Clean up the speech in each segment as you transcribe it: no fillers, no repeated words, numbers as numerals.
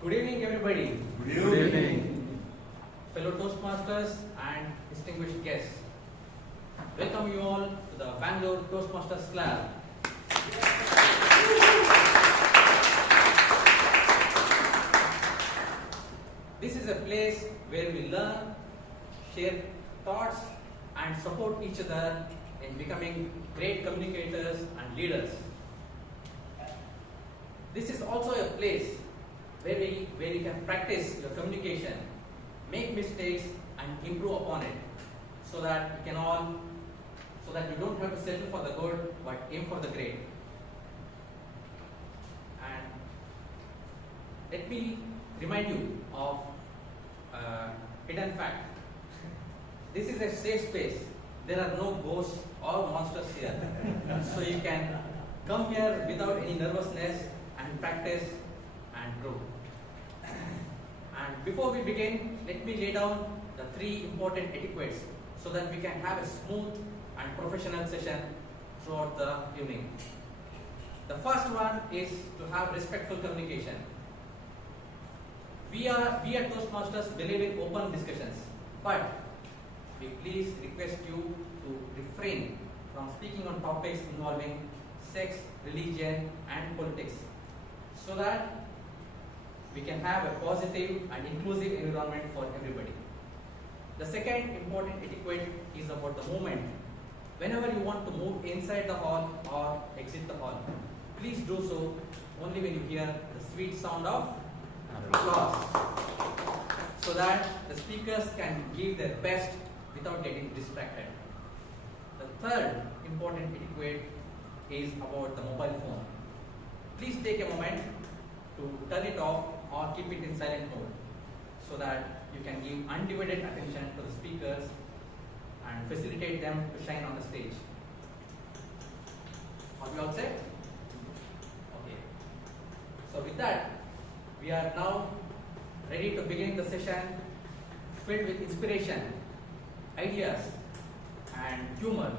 Good evening, everybody. Good evening. Fellow Toastmasters and distinguished guests. Welcome you all to the Bangalore Toastmasters Club. This is a place where we learn, share thoughts, and support each other in becoming great communicators and leaders. This is also a place where you can practice your communication, make mistakes, and improve upon it, so that you don't have to settle for the good, but aim for the great. And let me remind you of a hidden fact. This is a safe space. There are no ghosts or monsters here. So you can come here without any nervousness and practice and grow. And before we begin, let me lay down the 3 important etiquettes so that we can have a smooth and professional session throughout the evening. The first one is to have respectful communication. We at Toastmasters believe in open discussions, but we please request you to refrain from speaking on topics involving sex, religion, and politics, so that we can have a positive and inclusive environment for everybody. The second important etiquette is about the movement. Whenever you want to move inside the hall or exit the hall, please do so only when you hear the sweet sound of applause, so that the speakers can give their best without getting distracted. The third important etiquette is about the mobile phone. Please take a moment to turn it off or keep it in silent mode, so that you can give undivided attention to the speakers and facilitate them to shine on the stage. Are we all set? Okay. So with that, we are now ready to begin the session filled with inspiration, ideas, and humor.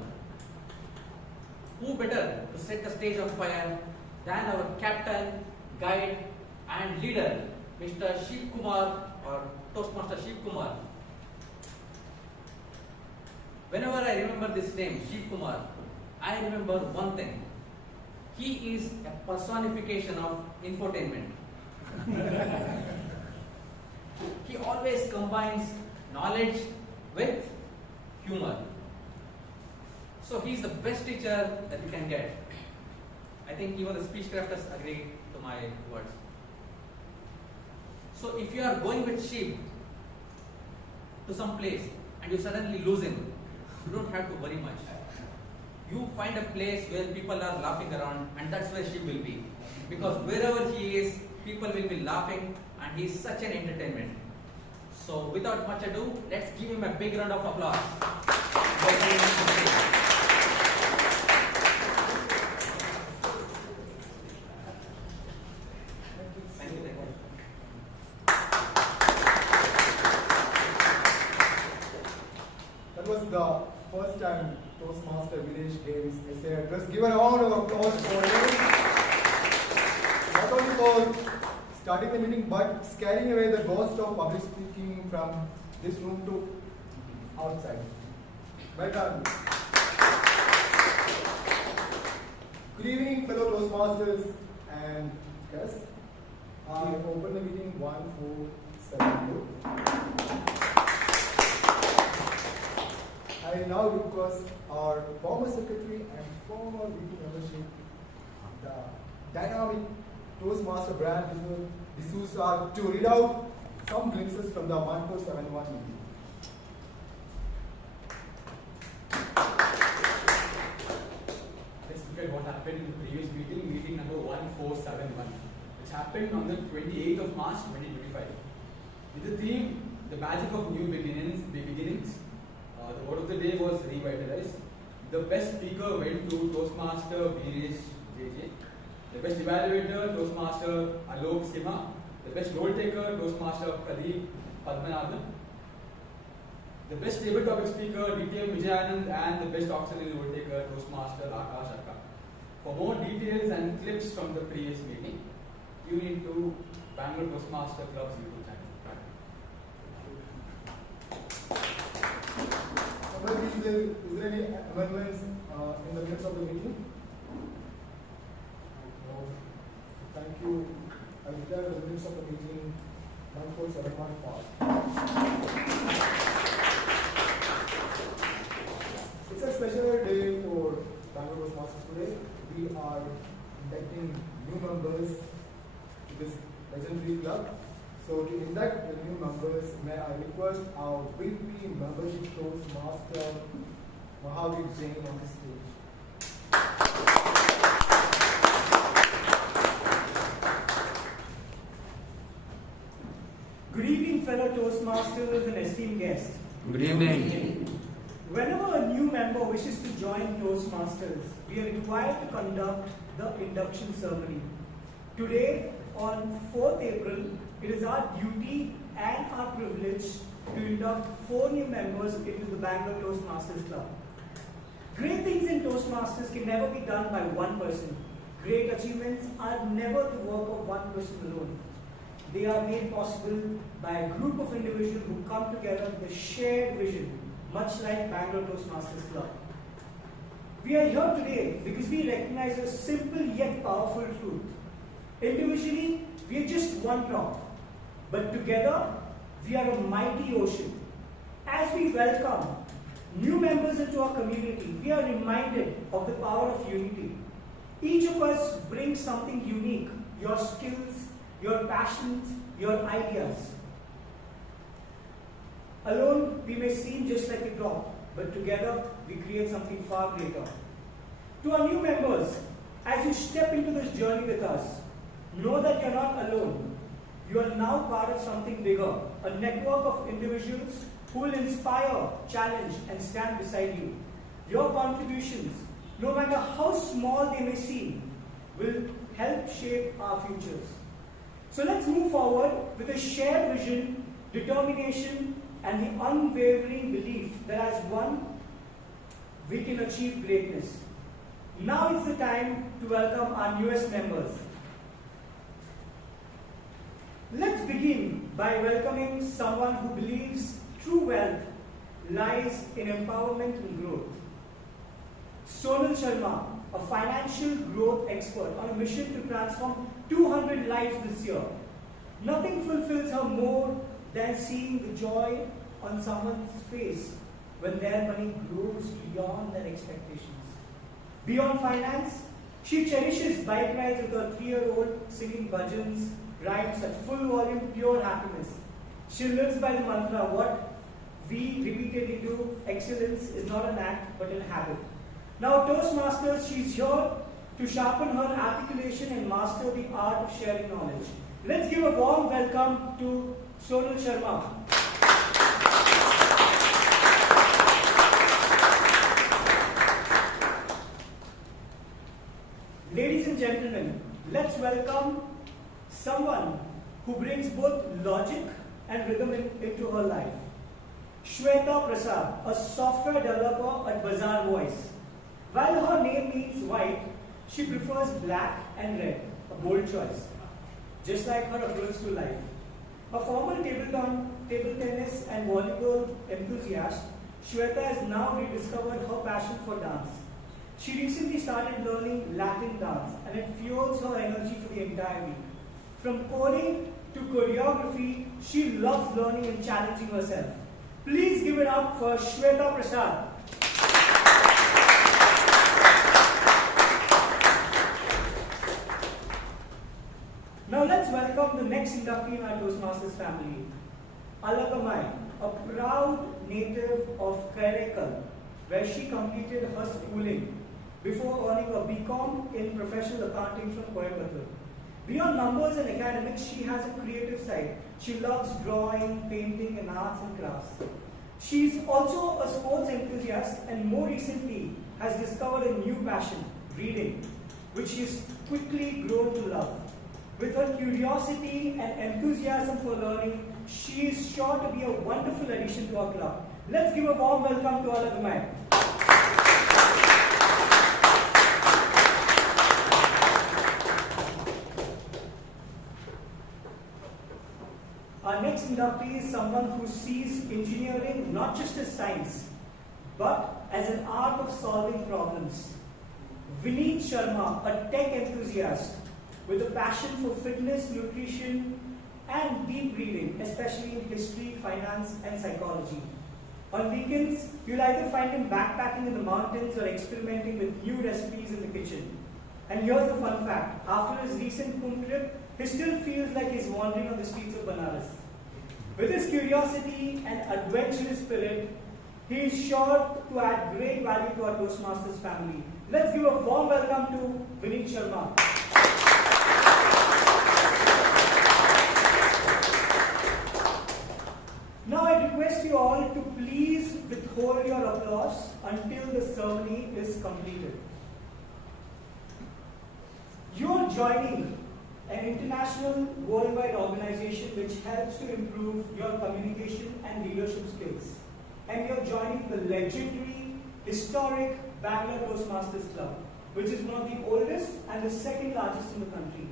Who better to set the stage on fire than our captain, guide, and leader, Mr. Sheeb Kumar, or Toastmaster Sheeb Kumar. Whenever I remember this name, Sheeb Kumar, I remember one thing. He is a personification of infotainment. He always combines knowledge with humor. So he is the best teacher that you can get. I think even the speech crafters agree to my words. So if you are going with Sheeb to some place and you suddenly lose him, you don't have to worry much. You find a place where people are laughing around, and that's where Sheeb will be. Because wherever he is, people will be laughing, and he is such an entertainment. So without much ado, let's give him a big round of applause. That was the first time Toastmaster Girish gave his essay address. Give a round of applause for him. Not only for starting the meeting, but scaring away the ghost of public speaking from this room to outside. Well done. Good evening, fellow Toastmasters and guests. I open the meeting 1472. I now request our former secretary and former VP membership, the dynamic Toastmaster Bryan Dsouza, to read out some glimpses from the 1471 meeting. Let's look at what happened in the previous meeting, meeting number 1471, which happened on the 28th of March 2025. With the theme, the magic of new beginnings. The word of the day was revitalize. The best speaker went to Toastmaster Veeresh JJ. The best evaluator, Toastmaster Alok Simha. The best role taker, Toastmaster Pradeep Padmanabhan. The best table topic speaker, DTM Vijay, Anand, and the best auxiliary role taker, Toastmaster Arhana. For more details and clips from the previous meeting, tune into Bangalore Toastmasters Club's YouTube channel. Is there any amendments in the minutes of the meeting? No. Thank you. I declare the minutes of the meeting 1471 passed. It's a special day for Bangalore Toastmasters today. We are inducting new members to this legendary club. So to induct the new members, may I request our VP membership Toastmaster Mahaveer on the stage. Good evening, fellow Toastmasters and esteemed guests. Good evening. Whenever a new member wishes to join Toastmasters, we are required to conduct the induction ceremony. Today, on 4th April, it is our duty and our privilege to induct 4 new members into the Bangalore Toastmasters Club. Great things in Toastmasters can never be done by one person. Great achievements are never the work of one person alone. They are made possible by a group of individuals who come together with a shared vision, much like Bangalore Toastmasters Club. We are here today because we recognize a simple yet powerful truth. Individually, we are just one drop, but together, we are a mighty ocean. As we welcome new members into our community, we are reminded of the power of unity. Each of us brings something unique, your skills, your passions, your ideas. Alone, we may seem just like a drop, but together, we create something far greater. To our new members, as you step into this journey with us, know that you're not alone. You are now part of something bigger, a network of individuals who will inspire, challenge, and stand beside you. Your contributions, no matter how small they may seem, will help shape our futures. So let's move forward with a shared vision, determination, and the unwavering belief that as one, we can achieve greatness. Now is the time to welcome our newest members. Let's begin by welcoming someone who believes true wealth lies in empowerment and growth. Sonal Sharma, a financial growth expert on a mission to transform 200 lives this year. Nothing fulfills her more than seeing the joy on someone's face when their money grows beyond their expectations. Beyond finance, she cherishes bike rides with her 3-year-old singing bhajans, rhymes at full volume, pure happiness. She lives by the mantra, what we repeatedly do, excellence is not an act but a habit. Now Toastmasters, she's here to sharpen her articulation and master the art of sharing knowledge. Let's give a warm welcome to Sonal Sharma. Ladies and gentlemen, let's welcome someone who brings both logic and rhythm into her life. Shweta Prasad, a software developer at Bazaar Voice. While her name means white, she prefers black and red, a bold choice, just like her approach to life. A former table tennis and volleyball enthusiast, Shweta has now rediscovered her passion for dance. She recently started learning Latin dance, and it fuels her energy for the entire week. From coding to choreography, she loves learning and challenging herself. Please give it up for Shweta Prasad. Now let's welcome the next inductee in our Toastmasters family, Alok, a proud native of Karaikal, where she completed her schooling before earning a BCom in professional accounting from Coimbatore. Beyond numbers and academics, she has a creative side. She loves drawing, painting, and arts and crafts. She's also a sports enthusiast and more recently has discovered a new passion, reading, which she's quickly grown to love. With her curiosity and enthusiasm for learning, she is sure to be a wonderful addition to our club. Let's give a warm welcome to Alok. inductee is someone who sees engineering not just as science, but as an art of solving problems. Vineet Sharma, a tech enthusiast with a passion for fitness, nutrition, and deep reading, especially in history, finance, and psychology. On weekends, you'll either find him backpacking in the mountains or experimenting with new recipes in the kitchen. And here's the fun fact. After his recent Kumbh trip, he still feels like he's wandering on the streets of Banaras. With his curiosity and adventurous spirit, he is sure to add great value to our Toastmasters family. Let's give a warm welcome to Vineet Sharma. Now I request you all to please withhold your applause until the ceremony is completed. You are joining an international worldwide organization which helps to improve your communication and leadership skills. And you're joining the legendary, historic Bangalore Toastmasters Club, which is one of the oldest and the second largest in the country.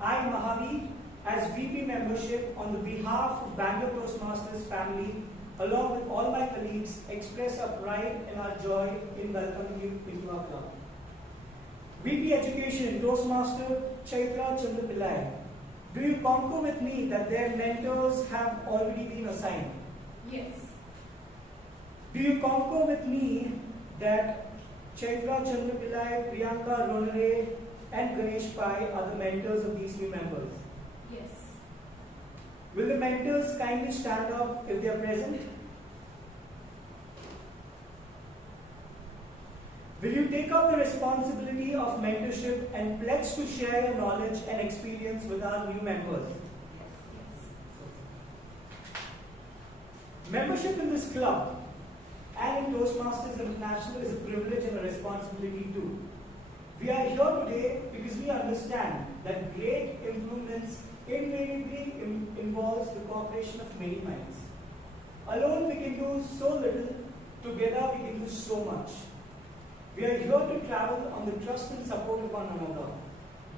I, Mahaveer, as VP membership on the behalf of Bangalore Toastmasters family, along with all my colleagues, express our pride and our joy in welcoming you into our club. VP Education Toastmaster Chaitra Chandra, do you concur with me that their mentors have already been assigned? Yes. Do you concur with me that Chaitra Chandra Priyanka Ronare, and Ganesh Pai are the mentors of these new members? Yes. Will the mentors kindly stand up if they are present? Will you take up the responsibility of mentorship and pledge to share your knowledge and experience with our new members? Yes. Membership in this club and in Toastmasters International is a privilege and a responsibility too. We are here today because we understand that great improvements invariably involves the cooperation of many minds. Alone we can do so little, together we can do so much. We are here to travel on the trust and support of one another.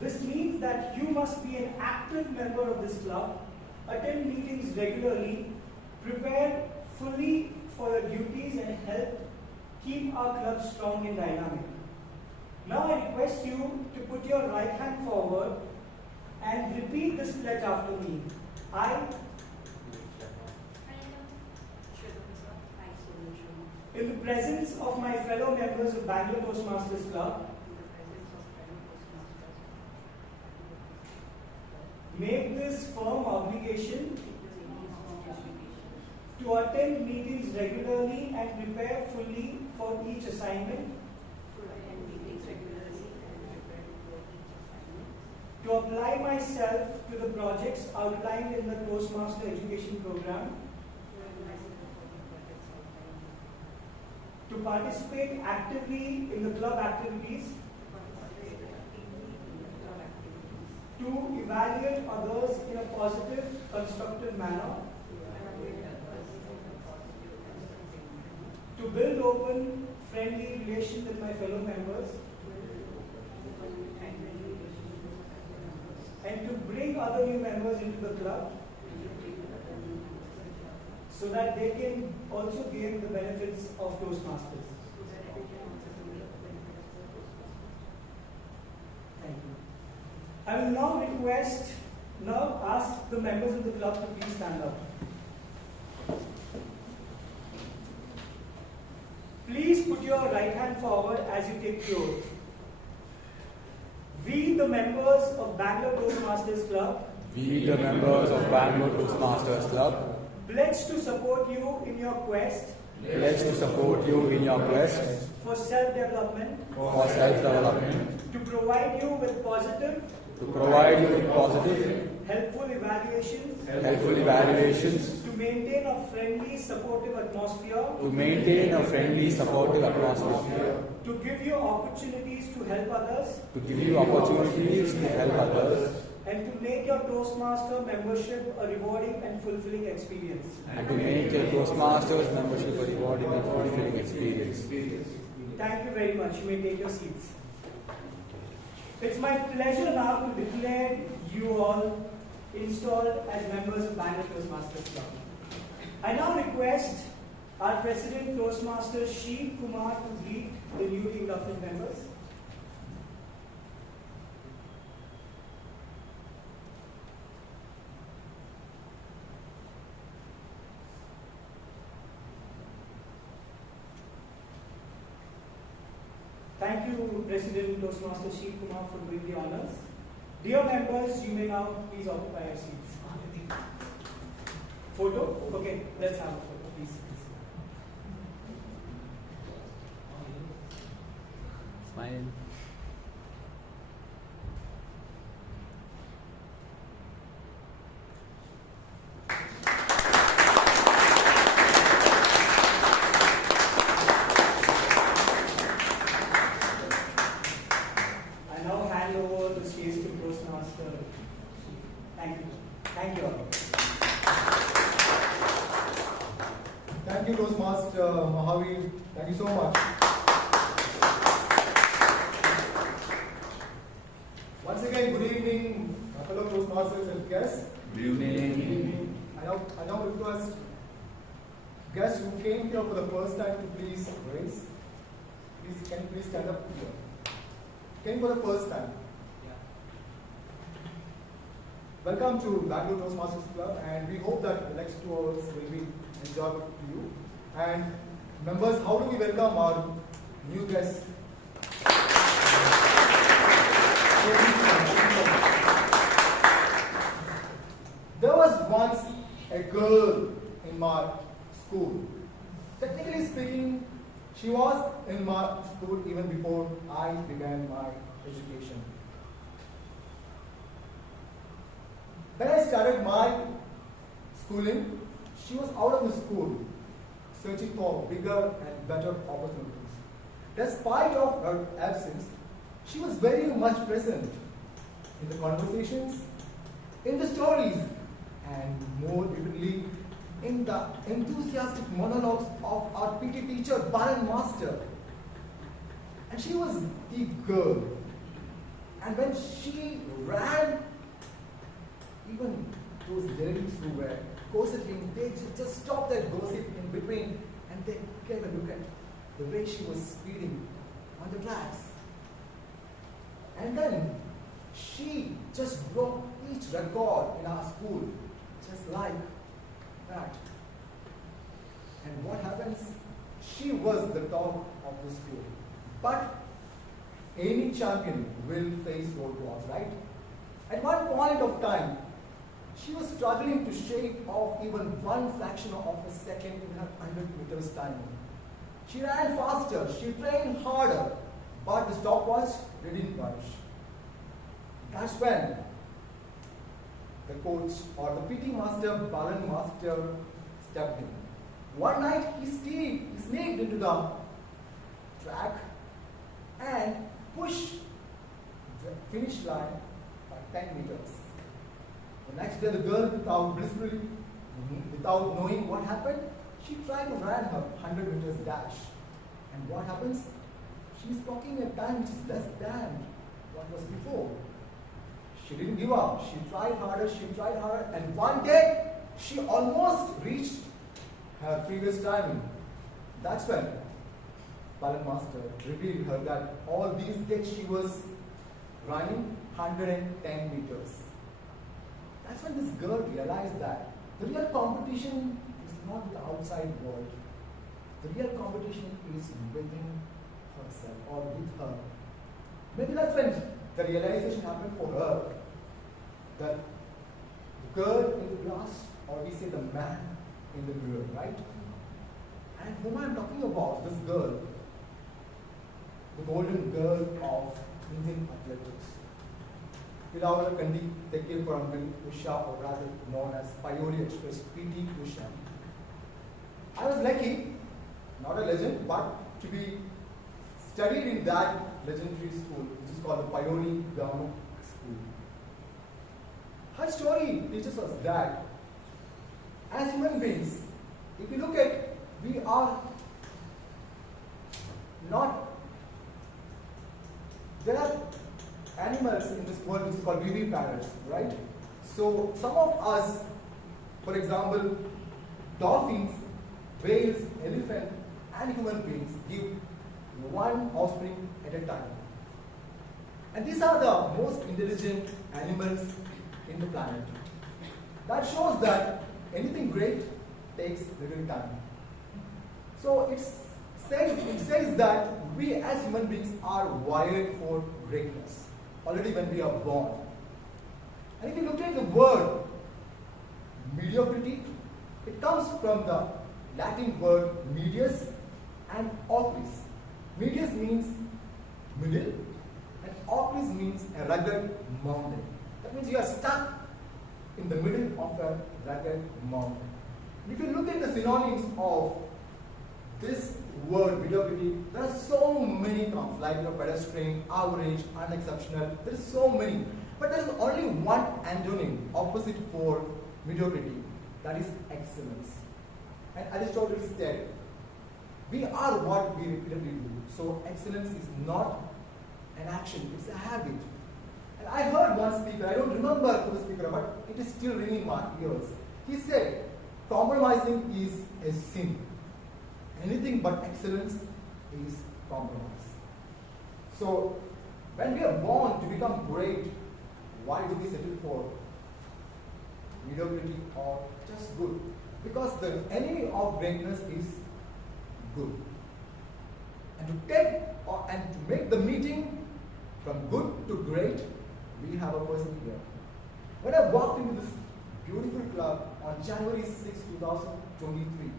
This means that you must be an active member of this club, attend meetings regularly, prepare fully for your duties and help keep our club strong and dynamic. Now I request you to put your right hand forward and repeat this pledge after me. I, in the presence of my fellow members of Bangalore Toastmasters Club, make this firm obligation to attend meetings regularly and prepare fully for each assignment, to apply myself to the projects outlined in the Toastmaster education program, to participate actively in the club activities, to evaluate others in a positive, constructive manner, to build open, friendly relations with my fellow members, and to bring other new members into the club so that they can also gain the benefits of Toastmasters. Thank you. I will now ask the members of the club to please stand up. Please put your right hand forward as you take the oath. We, the members of Bangalore Toastmasters Club, We, the members of Bangalore Toastmasters Club, pledge to support you in your quest pledge to support you in your quest for self-development, to provide you with positive, helpful evaluations, to maintain a friendly, supportive atmosphere, to give you opportunities to help others, and to make your Toastmaster membership a rewarding and fulfilling experience. Thank you very much. You may take your seats. It's my pleasure now to declare you all installed as members of Bangalore Toastmasters Club. I now request our President Toastmaster Sheeb Kumar to greet the newly inducted members. Thank you, President Toastmaster Sheeb Kumar, for doing the honors. Dear members, you may now please occupy your seats. Photo? Okay, let's have a photo, please. Smile. I now hand over the stage to Toastmaster. Thank you. Thank you all. Thank you, Toastmaster Mahaveer. Thank you so much. Once again, good evening, fellow Toastmasters and guests. Good evening. I now request guests who came here for the first time to please raise. Can you please stand up here? Came for the first time. Welcome to Bangalore Toastmasters Club, and we hope that the next 2 hours will be enjoyable to you. And members, how do we welcome our new guests? There was once a girl in my school. Technically speaking, she was in my school even before I began my education. When I started my schooling, she was out of the school, searching for bigger and better opportunities. Despite of her absence, she was very much present in the conversations, in the stories, and more vividly in the enthusiastic monologues of our PT teacher, Bryan Master. And she was the girl. And when she ran, even those ladies who were gossiping, they just stopped their gossip in between and they gave a look at the way she was speeding on the tracks. And then she just broke each record in our school, just like that. And what happens? She was the top of the school. But any champion will face roadblocks, right? At one point of time, she was struggling to shave off even one fraction of a second in her 100 meters time. She ran faster, she trained harder, but the stopwatch didn't budge. That's when the coach or the PT master, Bryan Master, stepped in. One night he sneaked into the track and pushed the finish line by 10 meters. The next day, the girl, without knowing what happened, she tried to run her 100 meters dash. And what happens? She's clocking a time which is less than what was before. She didn't give up. She tried harder, and one day, she almost reached her previous timing. That's when Bryan Master revealed her that all these days she was running 110 meters. That's when this girl realized that the real competition is not with the outside world. The real competition is within herself or with her. Maybe that's when the realization happened for her that the girl in the glass, or we say the man in the mirror, right? And whom I'm talking about, this girl, the golden girl of Indian athletics. Without a Kandi Tekil Parambil Usha, or rather known as Payori Express, PT Usha. I was lucky, not a legend, but to be studied in that legendary school, which is called the Payori Government School. Her story teaches us that as human beings, if you look at, we are not, there are animals in this world which is called viviparrots, right? So some of us, for example, dolphins, whales, elephant, and human beings give one offspring at a time. And these are the most intelligent animals in the planet. That shows that anything great takes little time. So it says that we as human beings are wired for greatness already when we are born. And if you look at the word mediocrity, it comes from the Latin word medius and ocris. Medius means middle and ocris means a rugged mountain. That means you are stuck in the middle of a rugged mountain. If you look at the synonyms of this word mediocrity, there are so many terms like pedestrian, average, unexceptional. There is so many. But there is only one antonym opposite for mediocrity, that is excellence. And Aristotle said, we are what we repeatedly do. So excellence is not an action, it's a habit. And I heard one speaker, I don't remember who the speaker, but it is still ringing in my ears. He said, compromising is a sin. Anything but excellence is compromise. So, when we are born to become great, why do we settle for mediocrity or just good? Because the enemy of greatness is good. And to make the meeting from good to great, we have a person here. When I walked into this beautiful club on January 6, 2023,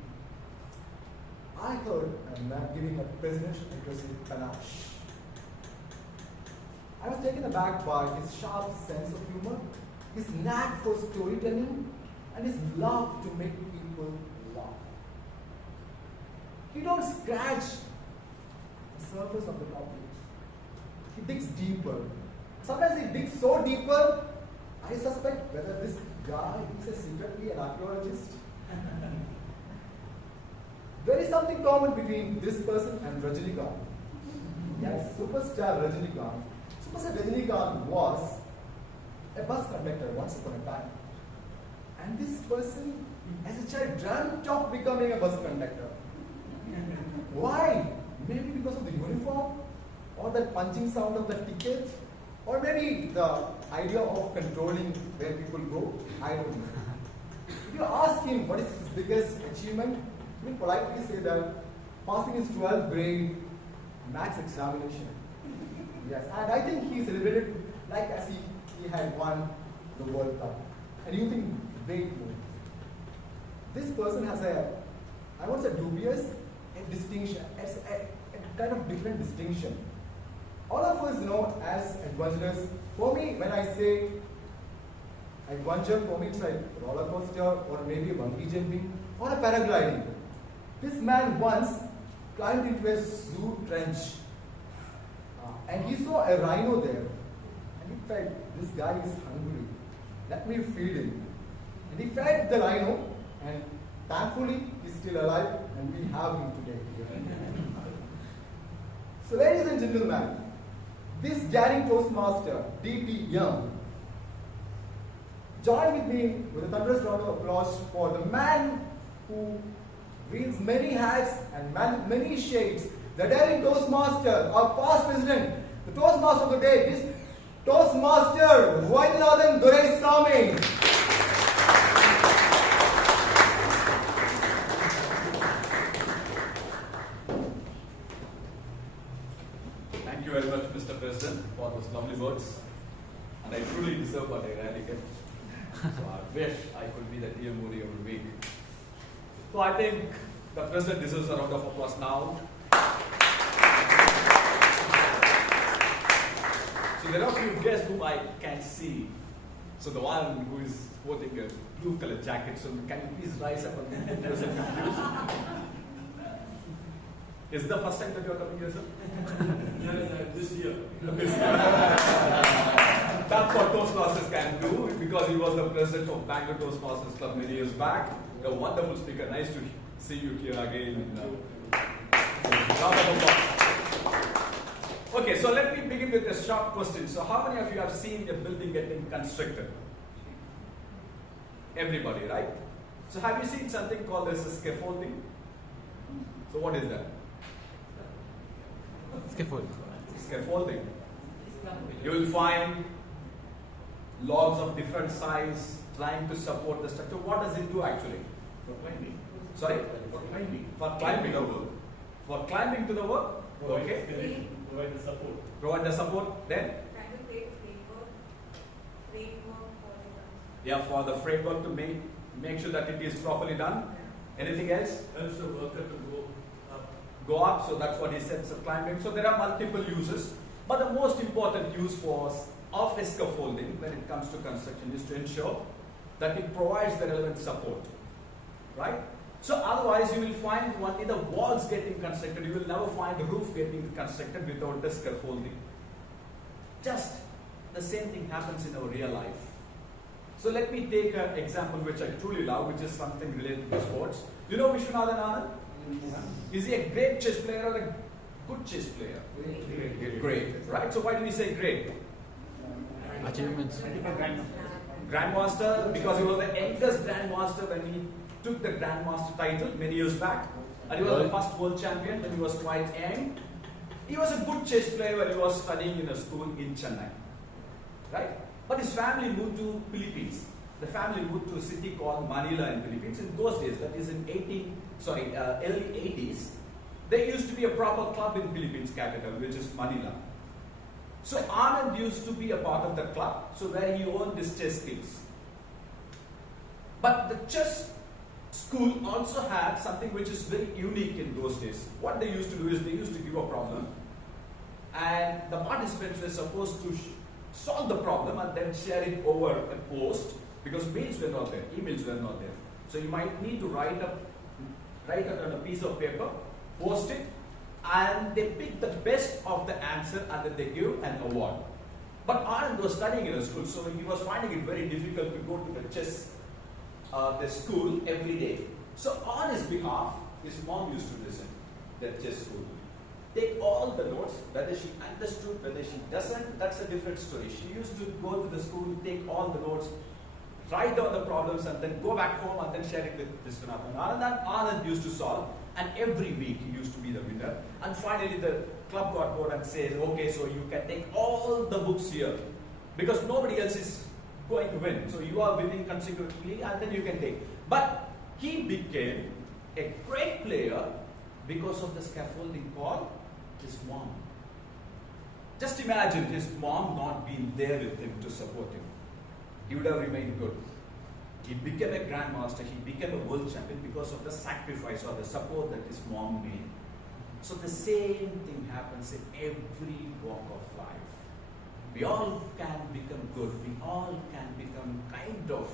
I heard a man giving a presidential address with panache. I was taken aback by his sharp sense of humor, his knack for storytelling, and his love to make people laugh. He don't scratch the surface of the topic. He digs deeper. Sometimes he digs so deeper, I suspect whether this guy is secretly an archaeologist. There is something common between this person and Rajinikanth. Yes, superstar Rajinikanth. Superstar Rajinikanth was a bus conductor once upon a time. And this person, as a child, dreamt of becoming a bus conductor. Why? Maybe because of the uniform, or the punching sound of the ticket, or maybe the idea of controlling where people go. I don't know. If you ask him what is his biggest achievement, he will politely say that passing his 12th grade maths examination. Yes, and I think he celebrated like as he had won the World Cup. And you think, wait more. This person has I won't say dubious, a distinction. It's a kind of different distinction. All of us know as adventurers. For me, when I say adventure, for me it's like roller coaster or maybe bungee jumping or a paragliding. This man once climbed into a zoo trench and he saw a rhino there. And he felt, this guy is hungry. Let me feed him. And he fed the rhino, and thankfully he's still alive and we have him today. So ladies and gentlemen, this daring Toastmaster, D.P. Young, join with me with a thunderous round of applause for the man who wields many hats and many shades, the daring Toastmaster, our past president, the Toastmaster of the day is Toastmaster Vaidyanathan Duraisamy. Thank you very much, Mr. President, for those lovely words. And I truly deserve what I rarely get. So I wish I could be the TM Modi every week. So I think the President deserves a round of applause now. So there are a few guests whom I can see. So the one who is sporting a blue colored jacket, so can you please rise up and introduce yourself? Is it the first time that you are coming here, sir? Yeah, this year. That's what Toastmasters can do, because he was the president of Bangalore Toastmasters Club many years back. A wonderful speaker. Nice to see you here again. Round of applause. Okay, so let me begin with a short question. So how many of you have seen a building getting constructed? Everybody, right? So have you seen something called as a scaffolding? So what is that? Scaffolding. You will find logs of different size trying to support the structure. What does it do actually? For climbing. Sorry? For climbing. For climbing the work. For climbing to the work? Okay. Provide the support. Provide the support. Then? Kind of create framework for the Yeah, for the framework to make sure that it is properly done. Anything else? Helps the worker to go up. Go up, so that's what he said, so climbing. So there are multiple uses, but the most important use of a scaffolding when it comes to construction is to ensure that it provides the relevant support, right? So otherwise you will find only the walls getting constructed, you will never find the roof getting constructed without the scaffolding. Just the same thing happens in our real life. So let me take an example which I truly love, which is something related to sports. You know Vishwanathan Anand? Is he a great chess player or a good chess player? Great, right? So why do we say great? Achievements. Grandmaster, because he was the youngest grandmaster when he took the grandmaster title many years back. And he was the first world champion when he was quite young. He was a good chess player when he was studying in a school in Chennai, right? But his family moved to Philippines. The family moved to a city called Manila in Philippines. In those days, that is in early 80s, there used to be a proper club in Philippines capital, which is Manila. So Anand used to be a part of the club, so where he owned his chess skills. But the chess school also had something which is very unique in those days. What they used to do is they used to give a problem, and the participants were supposed to solve the problem and then share it over a post, because mails were not there, emails were not there. So you might need to write it on a piece of paper, post it, and they pick the best of the answer and then they give an award. But Anand was studying in a school, so he was finding it very difficult to go to the school every day. So on his behalf, his mom used to listen to the chess school. Take all the notes, whether she understood, whether she doesn't, that's a different story. She used to go to the school, take all the notes, write down the problems, and then go back home and then share it with Vishwanathan. Anand used to solve, and every week he used to be the winner. And finally the club got bored and says, okay, so you can take all the books here, because nobody else is going to win. So you are winning consecutively, and then you can take. But he became a great player because of the scaffolding called his mom. Just imagine his mom not being there with him to support him. He would have remained good. He became a grandmaster, he became a world champion because of the sacrifice or the support that his mom made. So the same thing happens in every walk of life. We all can become good, we all can become kind of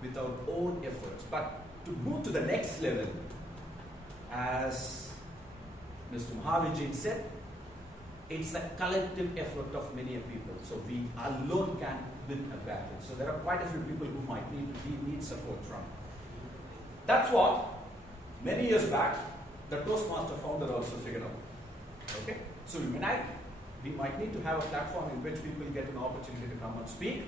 with our own efforts. But to move to the next level, as Mr. Mahaveer said, it's a collective effort of many people. So we alone can win a battle. So there are quite a few people who might need support from. That's what many years back the Toastmaster founder also figured out. Okay? So we might need to have a platform in which people get an opportunity to come and speak.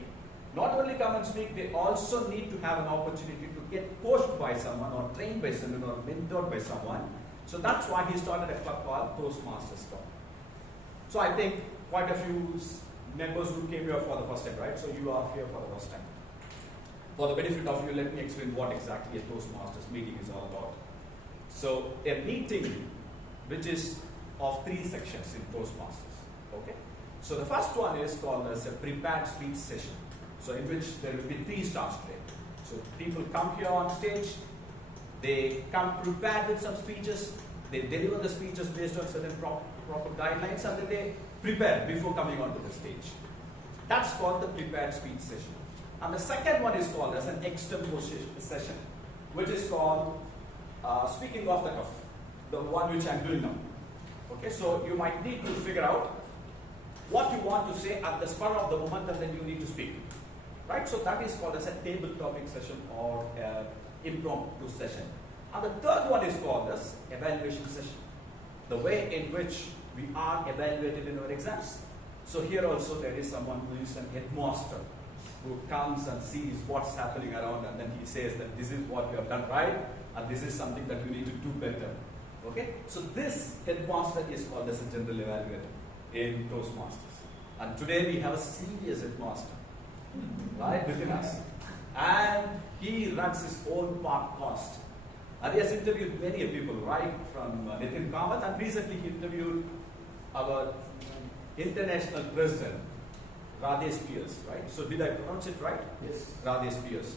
Not only come and speak, they also need to have an opportunity to get coached by someone or trained by someone or mentored by someone. So that's why he started a club called Toastmasters Club. So I think quite a few members who came here for the first time, right? So you are here for the first time. For the benefit of you, let me explain what exactly a Toastmasters meeting is all about. So a meeting which is of 3 sections in Toastmasters. Okay? So the first one is called as a prepared speech session. So in which there will be 3 stars today. So people come here on stage, they come prepared with some speeches, they deliver the speeches based on certain proper guidelines, and then they prepare before coming onto the stage. That's called the prepared speech session. And the second one is called as an extemporization session, which is called speaking off the cuff, the one which I'm doing now. Okay, so you might need to figure out what you want to say at the spur of the moment, and then you need to speak. Right? So that is called as a table topic session or impromptu session. And the third one is called as evaluation session, the way in which we are evaluated in our exams. So here also there is someone who is an headmaster who comes and sees what's happening around, and then he says that this is what you have done right and this is something that you need to do better. Okay? So this headmaster is called as a general evaluator in Toastmasters. And today we have a serious headmaster, right, within us. And he runs his own podcast. And he has interviewed many people, right, from Nitin Kamath, and recently he interviewed our international president, Radhe Spears, right? So did I pronounce it right? Yes. Radhe Spears.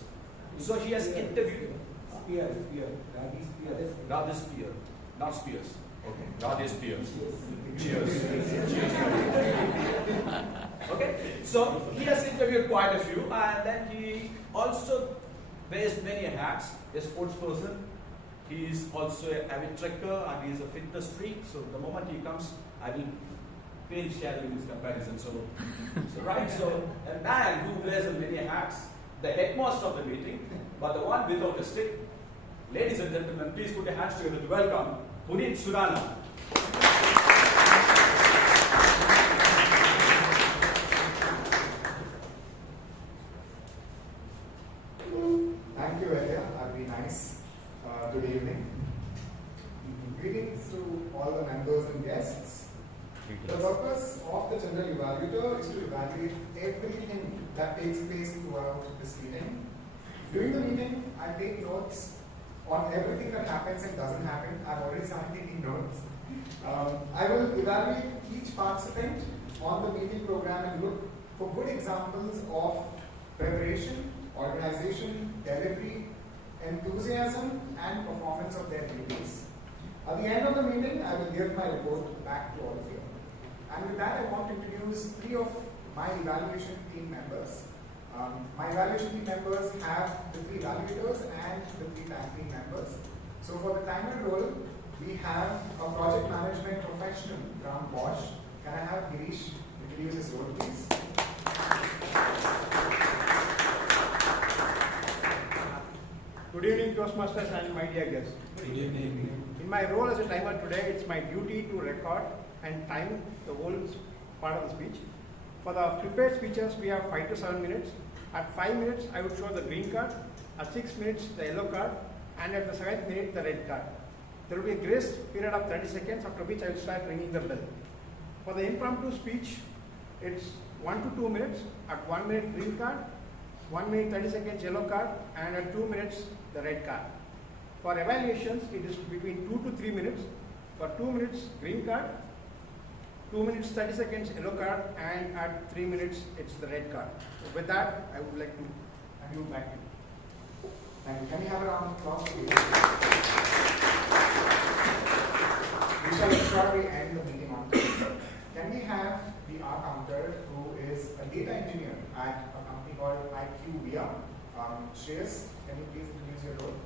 So he has interviewed Radhe Spears, not Spears. Okay, Radhe Spears. Cheers. Cheers. Okay, so he has interviewed quite a few, and then he also wears many hats. A sports person. He is also a avid trekker, and he is a fitness freak. So the moment he comes, I will fail sharing his comparison. So a man who wears many hats, the headmaster of the meeting, but the one without a stick. Ladies and gentlemen, please put your hands together to welcome Puneet Surana. Thank you, Vaidya. I'll be nice. Good evening. Greetings to all the members and guests. The purpose of the general evaluator is to evaluate everything that takes place throughout this meeting. During the meeting, I take notes on everything that happens and doesn't happen. I've already started taking notes. I will evaluate each participant on the meeting program and look for good examples of preparation, organization, delivery, enthusiasm, and performance of their duties. At the end of the meeting, I will give my report back to all of you. And with that, I want to introduce three of my evaluation team members. My evaluation team members have the three evaluators and the three tag team members. So for the timer role, we have a project management professional from Bosch. Can I have Girish introduce his role, please? Good evening, Toastmasters and my dear guests. Good evening. In my role as a timer today, it's my duty to record and time the whole part of the speech. For the prepared speeches, we have 5 to 7 minutes. At 5 minutes, I would show the green card. At 6 minutes, the yellow card. And at the 7th minute, the red card. There will be a grace period of 30 seconds, after which I will start ringing the bell. For the impromptu speech, it's 1 to 2 minutes. At 1 minute, green card. 1 minute, 30 seconds, yellow card. And at 2 minutes, the red card. For evaluations, it is between 2 to 3 minutes. For 2 minutes, green card. 2 minutes, 30 seconds, yellow card, and at 3 minutes, it's the red card. So with that, I would like to hand you back to you. Thank you. Can we have a round of applause, please? We shall ensure we end the meeting on time. Can we have the R counter, who is a data engineer at a company called IQVIA? Shreyas, can you please introduce your role?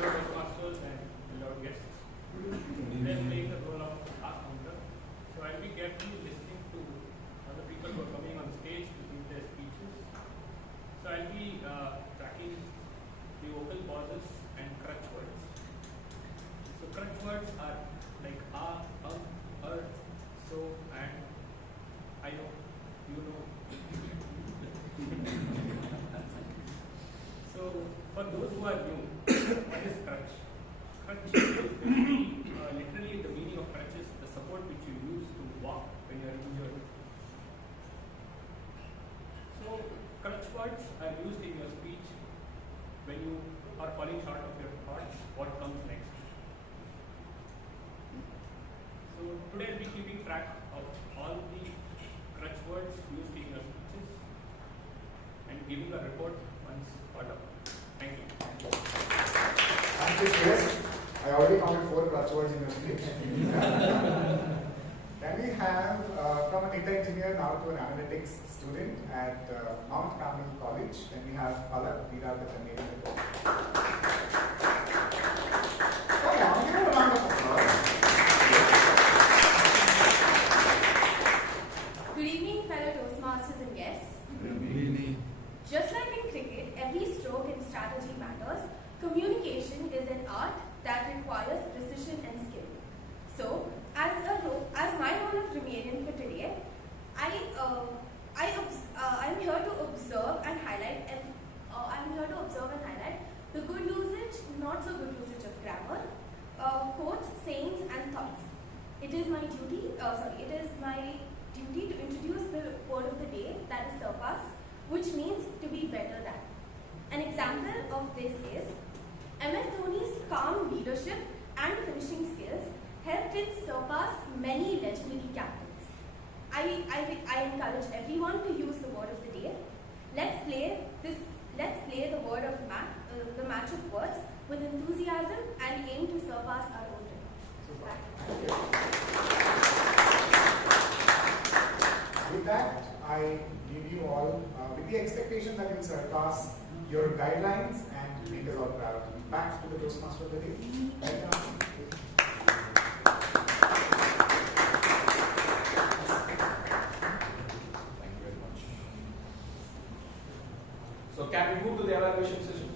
Toastmasters and beloved guests. Then playing the role of art counter. So I'll be carefully listening to other people who are coming on stage to give their speeches. So I'll be tracking the vocal pauses and crutch words. So crutch words are like so, and I know, you know. So for those who are new, what is crutch? Crutch is literally the meaning of crutch is the support which you use to walk when you are injured. So crutch words are used in your speech when you are falling short of your thoughts, what comes next. So today I'll be keeping track of all the crutch words used in your speeches and giving a report once caught up. Thank you. Thank you, Shreyas. I already counted 4 crutch words in your speech. Can we have from a data engineer now to an analytics student at Mount Carmel College? Can we have Alok read out the Canadian report? Come on, give him a round of applause. Good evening, fellow Toastmasters and guests. Good evening. Just like in cricket, every stroke and strategy matters. Communication is an art that requires precision and skill. So, as my role of grammarian for today, I I encourage everyone to use the word of the day. Let's play the word of the match of words with enthusiasm and aim to surpass our own limits. With that, I leave you all with the expectation that you will surpass your guidelines and make us all proud. Back to the Toastmaster of the day. Vaidyanathan. Thank you very much. So can we move to the evaluation session?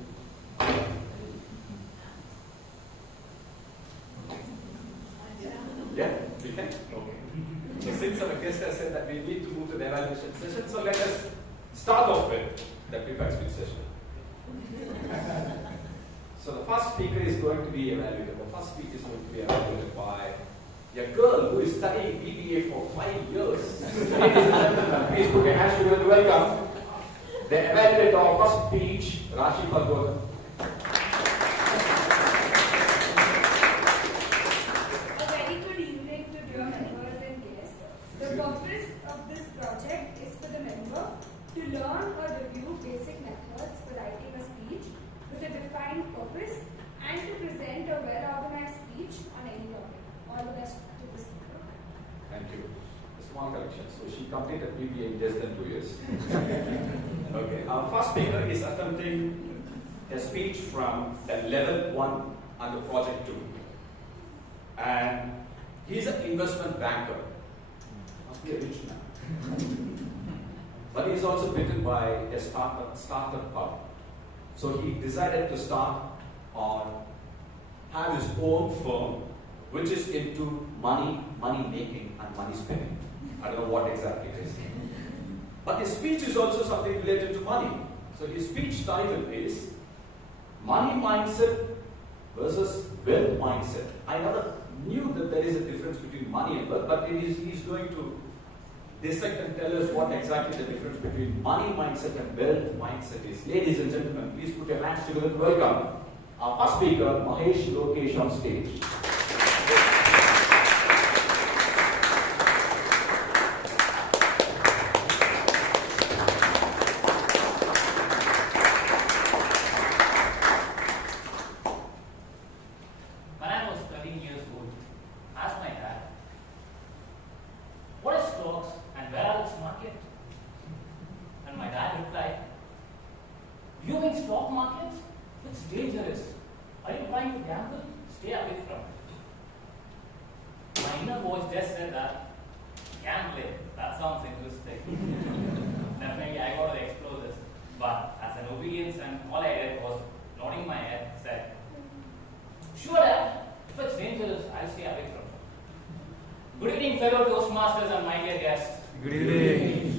Yeah, we can. Okay. So since our guest has said that we need to move to the evaluation session, so let us start off with the prepared speech session. So the first speaker is going to be evaluated. The first speech is going to be evaluated by a girl who is studying BBA for 5 years. Ladies and gentlemen, please put your hands together to welcome the evaluator of first speech, Rashi Padmanabhan. A very good evening to dear members and guests. The purpose of this project is for the member to learn or review basic methods for writing a speech with a defined purpose and to present a well-organized speech on any topic. All the best to this speaker. Thank you. A small correction. So she completed BBA in less than 2 years. Okay. Our first speaker is attempting a speech from the level 1 under project 2. And he's an investment banker. Must be a rich man. But he's also bitten by a startup bug. So he decided to start or have his own firm which is into money making and money spending. I don't know what exactly it is. But his speech is also something related to money. So his speech title is Money Mindset versus Wealth Mindset. I never knew that there is a difference between money and wealth, but he's going to dissect and tell us what exactly the difference between money mindset and wealth mindset is. Ladies and gentlemen, please put your hands together to welcome our first speaker, Mahesh Lokesh, on stage. When I was 13 years old, I asked my dad, what is stocks and where are its market? And my dad replied, you mean stock markets? It's dangerous. Are you trying to gamble? Stay away from it. My inner voice just said that, gambling, that sounds interesting. Definitely I got to explore this. But as an obedience and all I did was nodding my head, said, sure Dad, if it's dangerous, I'll stay away from it. Good evening fellow Toastmasters and my dear guests. Good evening.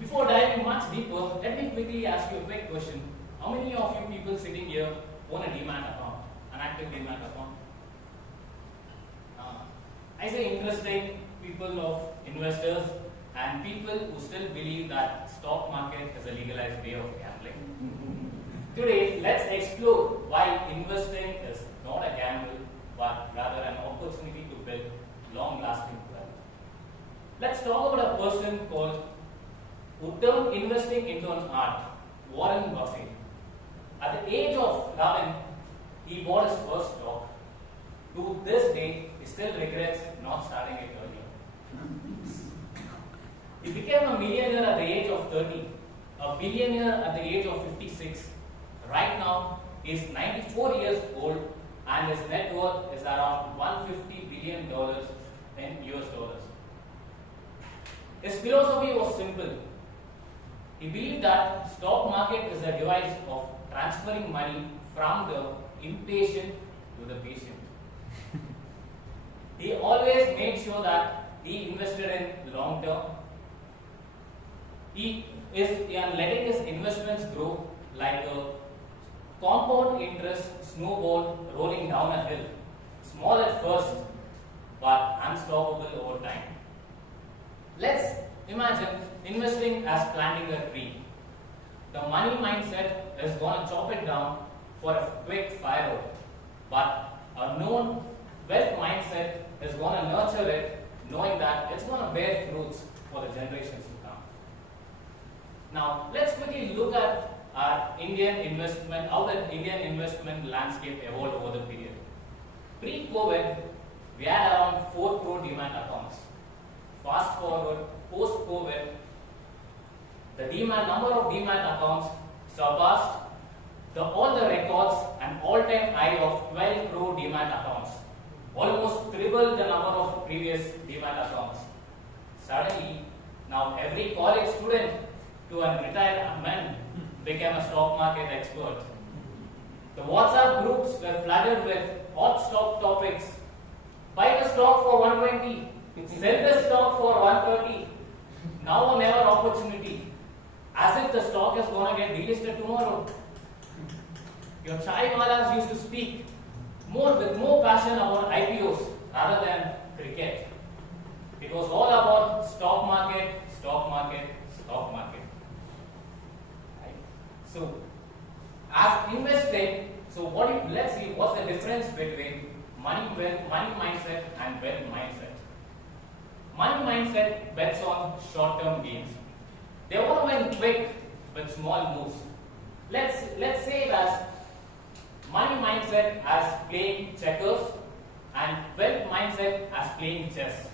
Before diving much deeper, let me quickly ask you a quick question. How many of you people sitting here own a demat account, an active demat account? I say interesting people of investors and people who still believe that stock market is a legalized way of gambling. Today, let's explore why investing is not a gamble, but rather an opportunity to build long-lasting wealth. Let's talk about a person called who turned investing into an art, Warren Buffett. At the age of 11, he bought his first stock. To this day, he still regrets not starting it earlier. He became a millionaire at the age of 30, a billionaire at the age of 56. Right now, he is 94 years old and his net worth is around $150 billion in US dollars. His philosophy was simple. He believed that stock market is a device of transferring money from the impatient to the patient. He always made sure that he invested in long term. He is letting his investments grow like a compound interest snowball rolling down a hill. Small at first, but unstoppable over time. Let's imagine investing as planting a tree. The money mindset is going to chop it down for a quick firewood, but a known wealth mindset is going to nurture it, to bear fruits for the generations to come. Now, let's quickly look at our Indian investment, how the Indian investment landscape evolved over the period. Pre-COVID, we had around 4 crore demat accounts. Fast forward, post-COVID, the number of demat accounts surpassed all the records and all-time high of 12 crore demat accounts. Almost triple the number of previous demat accounts. Suddenly, now every college student to a retired man became a stock market expert. The WhatsApp groups were flooded with hot stock topics. Buy the stock for 120, sell the stock for 130. Now or never opportunity. As if the stock is going to get delisted tomorrow. Your chai malas used to speak with more passion about IPOs rather than cricket. It was all about stock market, stock market, stock market. Right? So, as investing, let's see what's the difference between money mindset and wealth mindset. Money mindset bets on short-term gains. They want to win quick with small moves. Let's say that money mindset as playing checkers and wealth mindset as playing chess.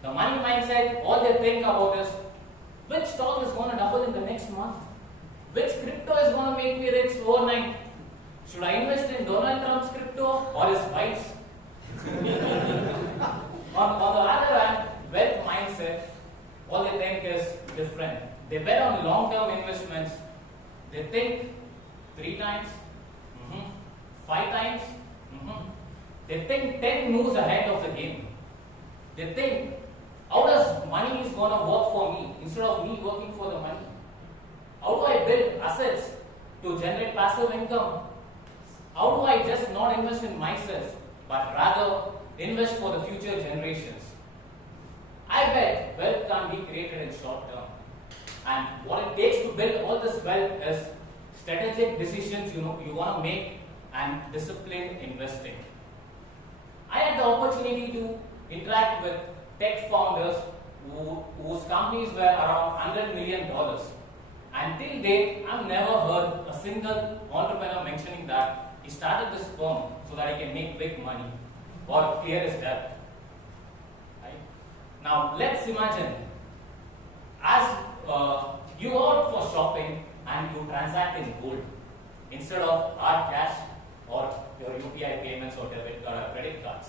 The money mindset, all they think about is which stock is going to double in the next month, which crypto is going to make me rich overnight. Should I invest in Donald Trump's crypto or his wife's? on the other hand, wealth mindset, all they think is different. They bet on long-term investments. They think 3 times, 5 times. They think 10 moves ahead of the game. They think, how does money is going to work for me instead of me working for the money? How do I build assets to generate passive income? How do I just not invest in myself, but rather invest for the future generations? I bet wealth can be created in short term. And what it takes to build all this wealth is strategic decisions you want to make and disciplined investing. I had the opportunity to interact with tech founders whose companies were around $100 million. And till date, I've never heard a single entrepreneur mentioning that he started this firm so that he can make big money or clear his debt. Right? Now, let's imagine as you go out for shopping and you transact in gold instead of hard cash or your UPI payments or debit credit cards.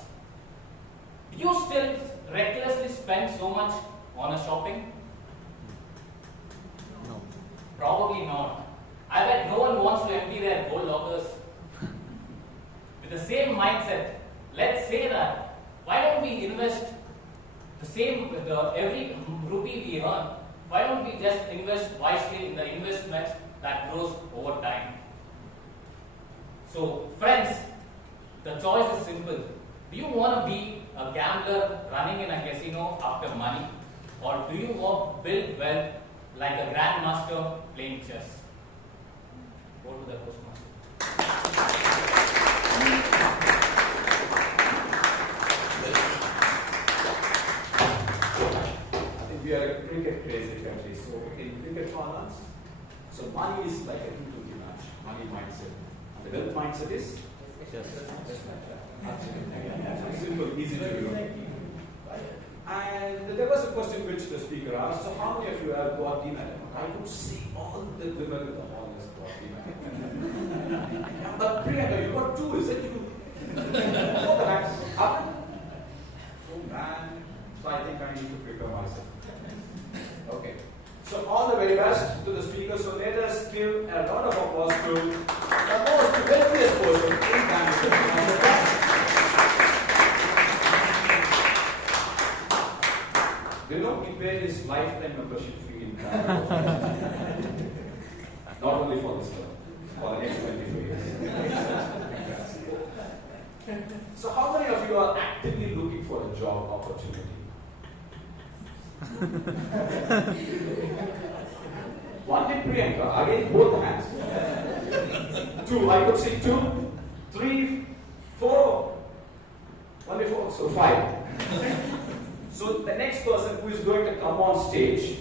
Do you still recklessly spend so much on a shopping? No. Probably not. I bet no one wants to empty their gold lockers. With the same mindset, let's say that why don't we invest the same with every rupee we earn? Why don't we just invest wisely in the investments that grows over time? So, friends, the choice is simple. Do you want to be a gambler running in a casino after money, or do you want to build wealth like a grandmaster playing chess? Go to the Toastmaster. I think we are a cricket crazy country. So in cricket parlance, so money is like a T20 match. Money mindset. And the wealth mindset is Yes. absolutely simple, easy to remember. And there was a question which the speaker asked. So how many of you have got demat? I could see all the women in the hall has got demat. But Priyanka, you got 2, is it? What the heck happened? Oh man. So I think I need to prepare myself. Okay. So all the very best to the speaker. So let us give a lot of applause to the most wealthiest person in Bangalore. You know, he paid his lifetime membership fee in Bangalore. Not only for this club, for the next 24 years. So how many of you are actively looking for a job opportunity? One did Priyanka, again both hands. 2, I could see 2, 3, 4, only 4, so 5. So the next person who is going to come on stage,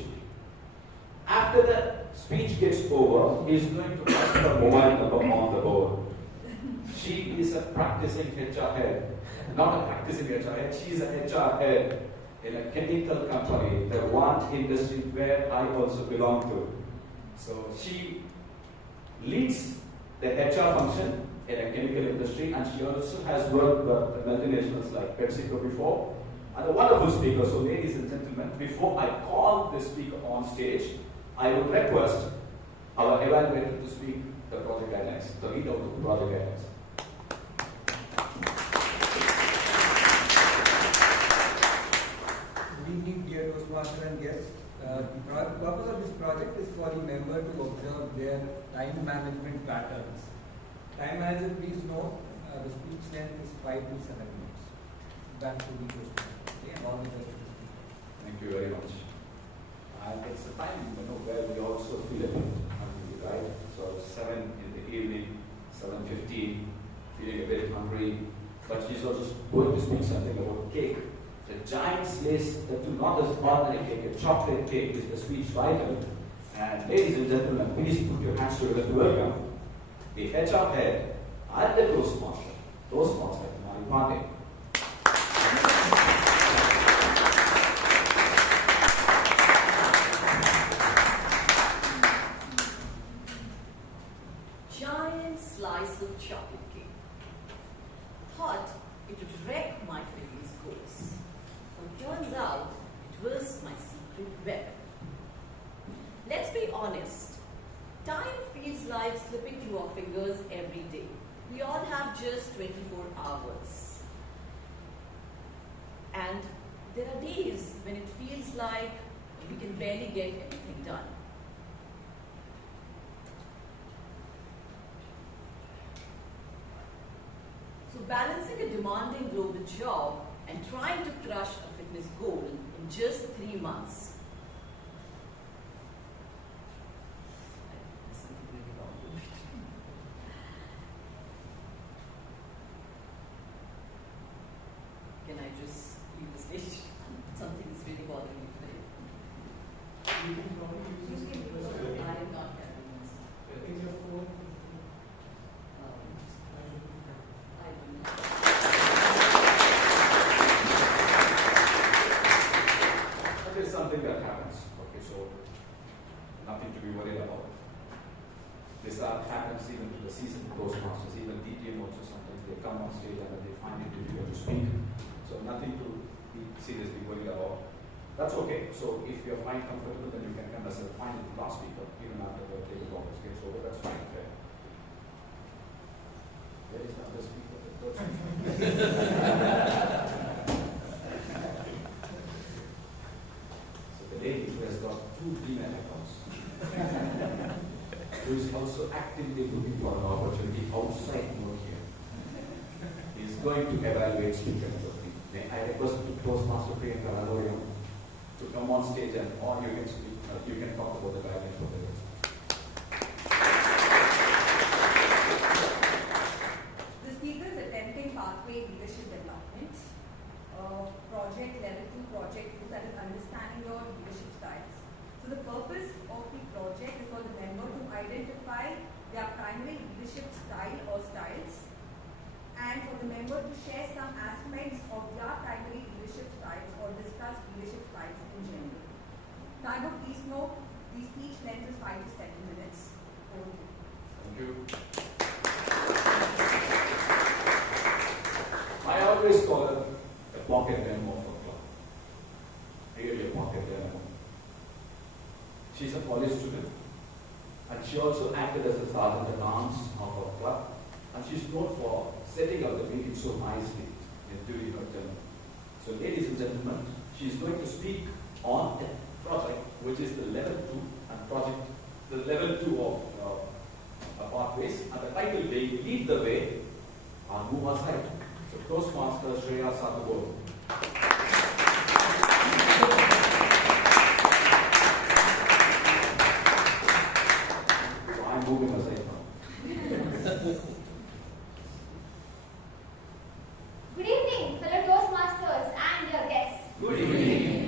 after the speech gets over, is going to write the mobile number on the board. She is a practicing HR head. Not a practicing HR head, she is a HR head in a chemical company, the one industry where I also belong to. So she leads the HR function in a chemical industry, and she also has worked with multinationals like PepsiCo before, and a wonderful speaker. So ladies and gentlemen, before I call the speaker on stage, I would request our evaluator to speak the project guidelines, to read out the project guidelines. Good evening, dear Toastmaster and guests. The purpose of this project is for the member to observe their time management patterns. Time manager, please note, the speech length is 5 to 7 minutes. Back to the Toastmaster. Okay, and all the best to the speaker. Thank you very much. And it's a time where we also feel a bit hungry, right? So 7 in the evening, 7:15, feeling a bit hungry. But she's also going to speak something about cake. The giant slice, not an ordinary cake, a chocolate cake is the speech title. And ladies and gentlemen, please put your hands together to welcome the HR head and the Toastmaster, Mahaveer. Giant slice of chocolate cake. Thought it would wreck my fitness course. But turns out it was my secret weapon. Let's be honest. Time feels like slipping through our fingers every day. We all have just 24 hours. And there are days when it feels like we can barely get anything done. So balancing a demanding global job and trying to crush a fitness goal in just 3 months. Can I just leave the stage? Something is really bothering me today. You can probably use this. I am not having this. In your phone. I do not. That is something that happens. Okay, so nothing to be worried about. This happens even to the seasoned Toastmasters, even DTM also sometimes they come on stage and they find it difficult to speak. So nothing to be seriously worried about. That's okay. So if you find comfortable, then you can come as a final class speaker, even after the table conference gets over. That's fine. Fair. Where is the other speaker? So the lady who has got 2 Gmail accounts, who is also actively looking for an opportunity outside work here, is going to evaluate speaker number 3. May I request the Toastmaster to come on stage and or you can speak, you can talk about the guidelines for the rest. The speaker is attempting pathway leadership development, project level 2, project 2, that is understanding your leadership styles. So the purpose of the project is for the member to identify their primary leadership style or styles, and for the member to share some aspects of their primary leadership styles or discuss leadership styles in general. Time of please note, the speech length is 5 to 7 minutes. Over to you. Thank you. I always call her a pocket demo of a club. Really a pocket demo. She's a college student, and she also acted as a sergeant at arms of our club, and she's known for setting up the meeting so nicely during her term. So ladies and gentlemen, she's going to speak on a project which is the level 2 and project, the level 2 of pathways, and the title being Lead the Way and Move Aside. So Toastmaster Shreya Sadugol. So I'm moving aside now. Good evening, fellow Toastmasters and your guests. Good evening.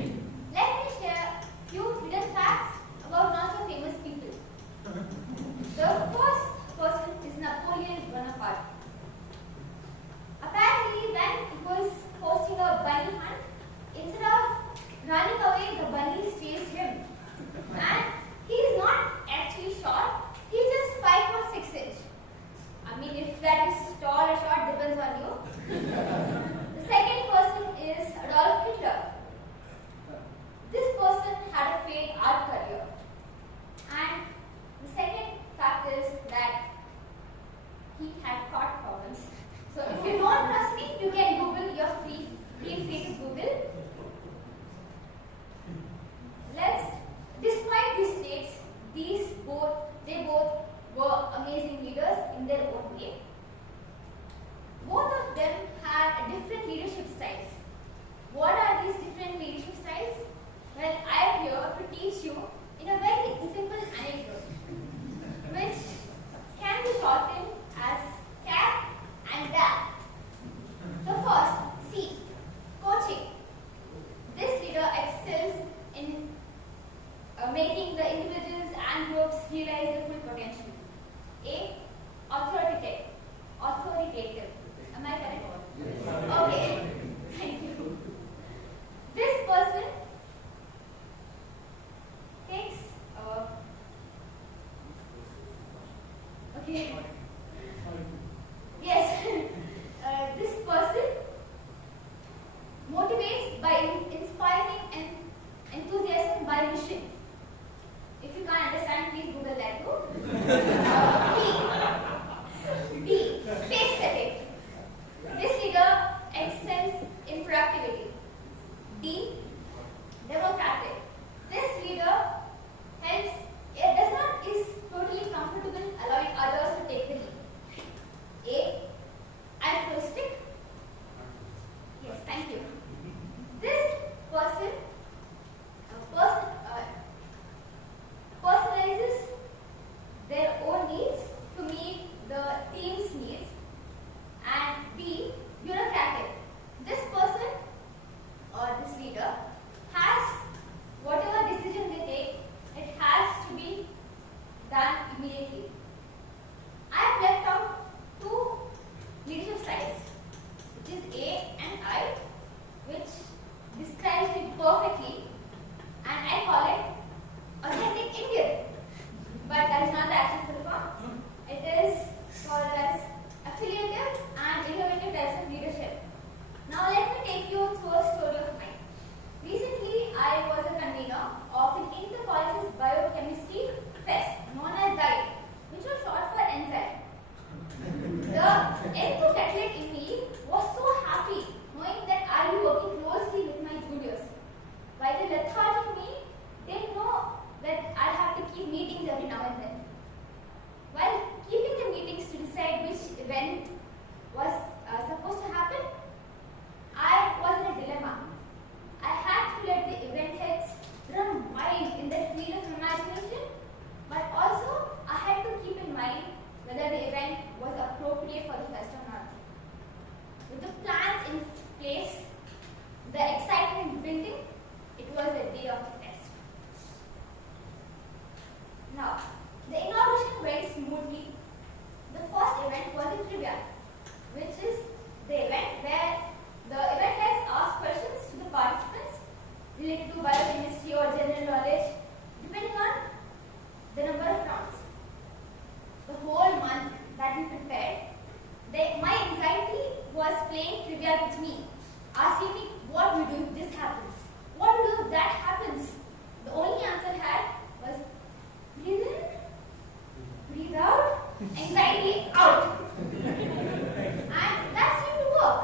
begins by inspiring enthusiasm by mission. If you can't understand, please Google that too. B. Pace setting. This leader excels in productivity. D. Democratic. This leader is totally comfortable allowing others to take the lead. A. Altruistic. Yes, thank you. This person personalizes their own needs to meet the team's needs. And B. Bureaucratic. This person or this leader has whatever decision they take, it has to be done immediately. I have left out two leadership styles, which is A and I, which describes me perfectly, and I call it authentic Indian. But that is not the actual full form. It is called as affiliative and innovative types of leadership. Now let me take you through a story of mine. Recently, I was a convener of an inter-colleges biochemistry fest known as DIE, which was short for enzyme. The enthusiastic in me was so happy knowing that I will be working closely with my juniors. While the lethargic me didn't know that I'd have to keep meetings every now and then. While keeping the meetings to decide which event was supposed to happen, I was in a dilemma. I had to let the event heads run wild in their field of imagination, but also I had to keep in mind whether the event was appropriate for the fest or not. With the plans in place, the excitement building, it was the day of the fest. Now, the inauguration went smoothly. The first event was a trivia, which is the event where the event heads ask questions to the participants related to biochemistry or general knowledge, depending on the number of rounds. The whole month that we prepared, my anxiety was playing trivia with me, asking me what we do if this happens, what we do if that happens. The only answer I had was breathe in, breathe out, anxiety out. And that seemed to work.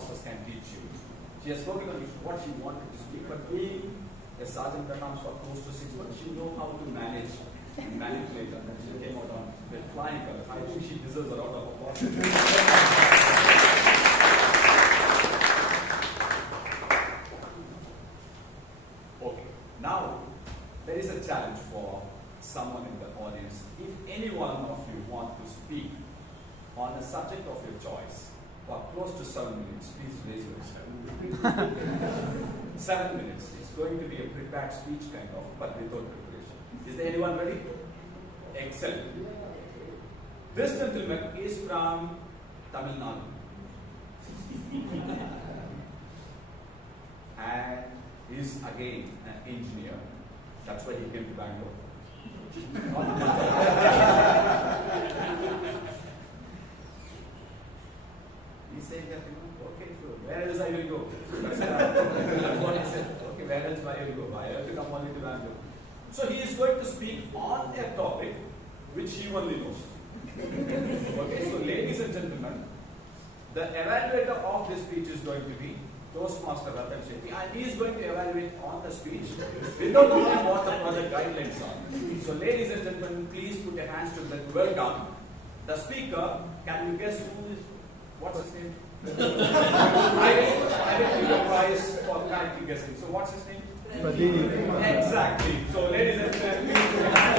Toastmasters can teach you. She has spoken on what she wanted to speak, but being a sergeant that comes for close to 6 months, she knows how to manage and manipulate, and then she came out on with flying colors. I think she deserves a lot of applause. Okay, now there is a challenge for someone in the audience. If any one of you want to speak on a subject of your choice for close to 7 minutes, please raise your hand. 7 minutes. It's going to be a prepared speech kind of, but without preparation. Is there anyone ready? Excellent. This gentleman is from Tamil Nadu. And is again an engineer. That's why he came to Bangalore. He's saying that, okay, so where else I will go? That's what he said. Okay, where else I will go? I have to come only to Bangalore. So he is going to speak on a topic which he only knows. Okay, so ladies and gentlemen, the evaluator of this speech is going to be Toastmaster Ratan Shetty, and he is going to evaluate on the speech without knowing what the project guidelines are. So ladies and gentlemen, please put your hands to the welcome. The speaker, can you guess who is, what's his name? I will give you a prize for correctly guessing. So what's his name? Pradeep. Exactly. So ladies and gentlemen, please put your hands.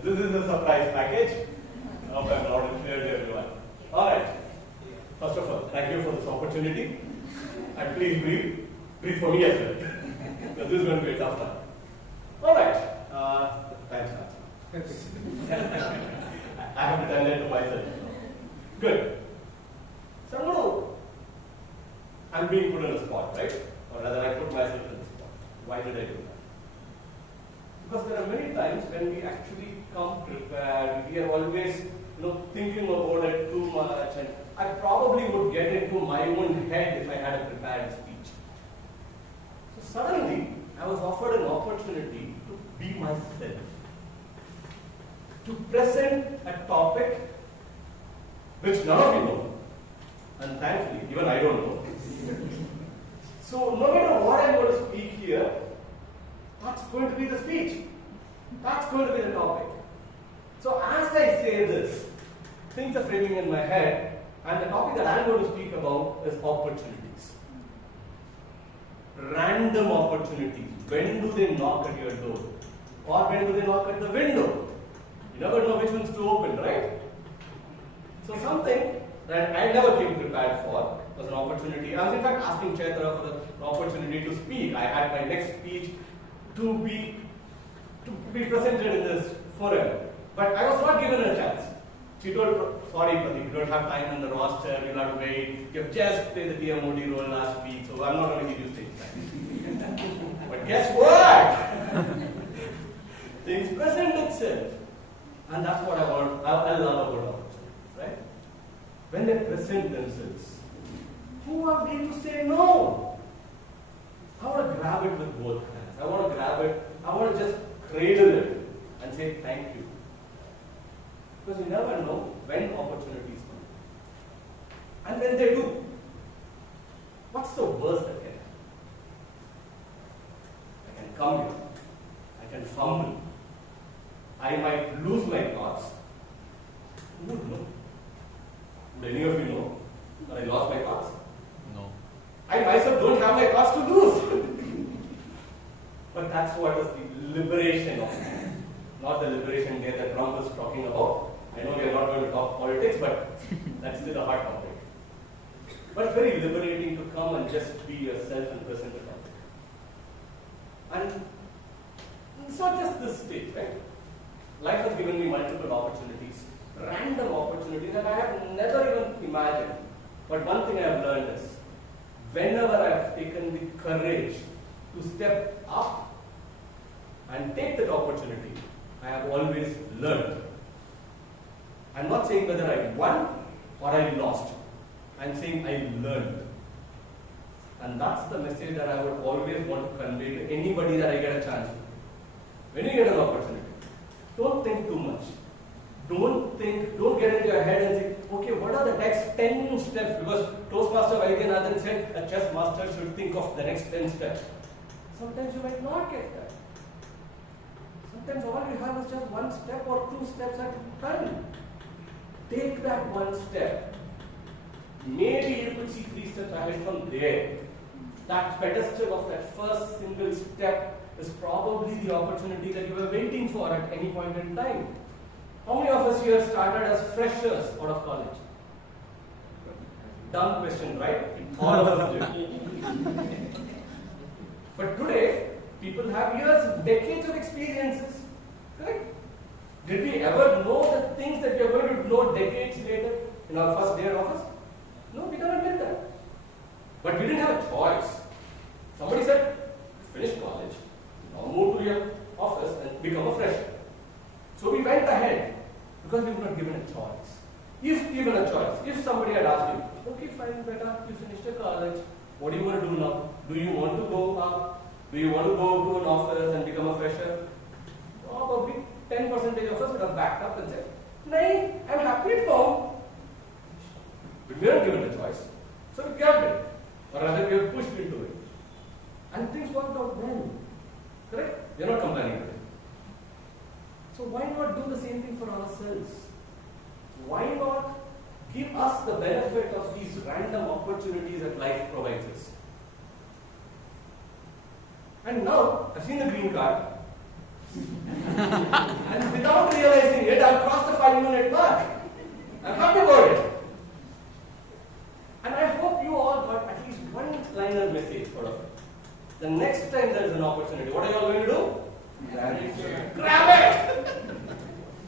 This is the surprise package. Hope I'm loud and clear to everyone. Alright. First of all, thank you for this opportunity. And please breathe. Breathe for me as well. Because this is going to be a tough one. Alright. Thanks, I have done that to myself. Good. So I'm being put on the spot, right? Or rather, I put myself on the spot. Why did I do that? Because there are many times when we actually come prepared, we are always thinking about it too much, and I probably would get into my own head if I had a prepared speech. So suddenly, I was offered an opportunity to be myself, to present a topic which none of you know, and thankfully, even I don't know. So no matter what I'm going to speak here, that's going to be the speech. That's going to be the topic. So as I say this, things are framing in my head, and the topic that I'm going to speak about is opportunities. Random opportunities. When do they knock at your door? Or when do they knock at the window? You never know which one's to open, right? So something that I never came prepared for was an opportunity. I was in fact asking Chaitra for an opportunity to speak. I had my next speech to be presented in this forum. But I was not given a chance. She told, sorry Pradeep, you don't have time in the roster, you'll have to wait. You've just played the TMOD role last week, so I'm not going to give you stage time. But guess what? Things present itself. And that's what I love about opportunities, right? When they present themselves, who are we to say no? I want to grab it with both hands. I want to grab it, I want to just cradle it and say thank you. Because you never know when opportunities come. And when they do, what's the worst that can happen? I can come here, I can fumble, I might lose my thoughts. Who would know? Would any of you know that I lost my thoughts? No. I myself don't have my thoughts to lose. But that's what is the liberation of it. Not the liberation day that Trump is talking about. I know we are not going to talk politics, but that's still a hot topic. But it's very liberating to come and just be yourself and present the topic. And it's not just this stage, right? Life has given me multiple opportunities, random opportunities that I have never even imagined. But one thing I have learned is, whenever I have taken the courage to step up and take that opportunity, I have always learned. I'm not saying whether I won or I lost. I'm saying I learned. And that's the message that I would always want to convey to anybody that I get a chance to. When you get an opportunity, don't think too much. Don't get into your head and say, okay, what are the next 10 steps? Because Toastmaster Vaidyanathan said a chess master should think of the next 10 steps. Sometimes you might not get that. Sometimes all you have is just one step or two steps at a time. Take that one step. Maybe you could see 3 steps ahead from there. That pedestal of that first single step is probably the opportunity that you were waiting for at any point in time. How many of us here started as freshers out of college? Dumb question, right? All of us did. But today, people have years, decades of experiences. Correct? Did we ever know the things that we are going to know decades later in our first day in office? No, we never did that. But we didn't have a choice. Somebody said, finish college, now move to your office and become a fresher. So we went ahead because we were not given a choice. If given a choice, if somebody had asked you, okay, fine, beta, you finished your college, what do you want to do now? Do you want to go out? Do you want to go to an office and become a fresher? Probably 10% of us would have backed up and said, no, I'm happy at home. But we weren't given a choice. So we grabbed it. Or rather, we were pushed into it. And things worked out well. Correct? We are not complaining today. So why not do the same thing for ourselves? Why not give us the benefit of these random opportunities that life provides us? And now, I've seen the green card. And without realizing it, I've crossed the 5-minute mark. I'm happy about it. And I hope you all got at least one liner message out of it. The next time there is an opportunity, what are you all going to do? Grab it!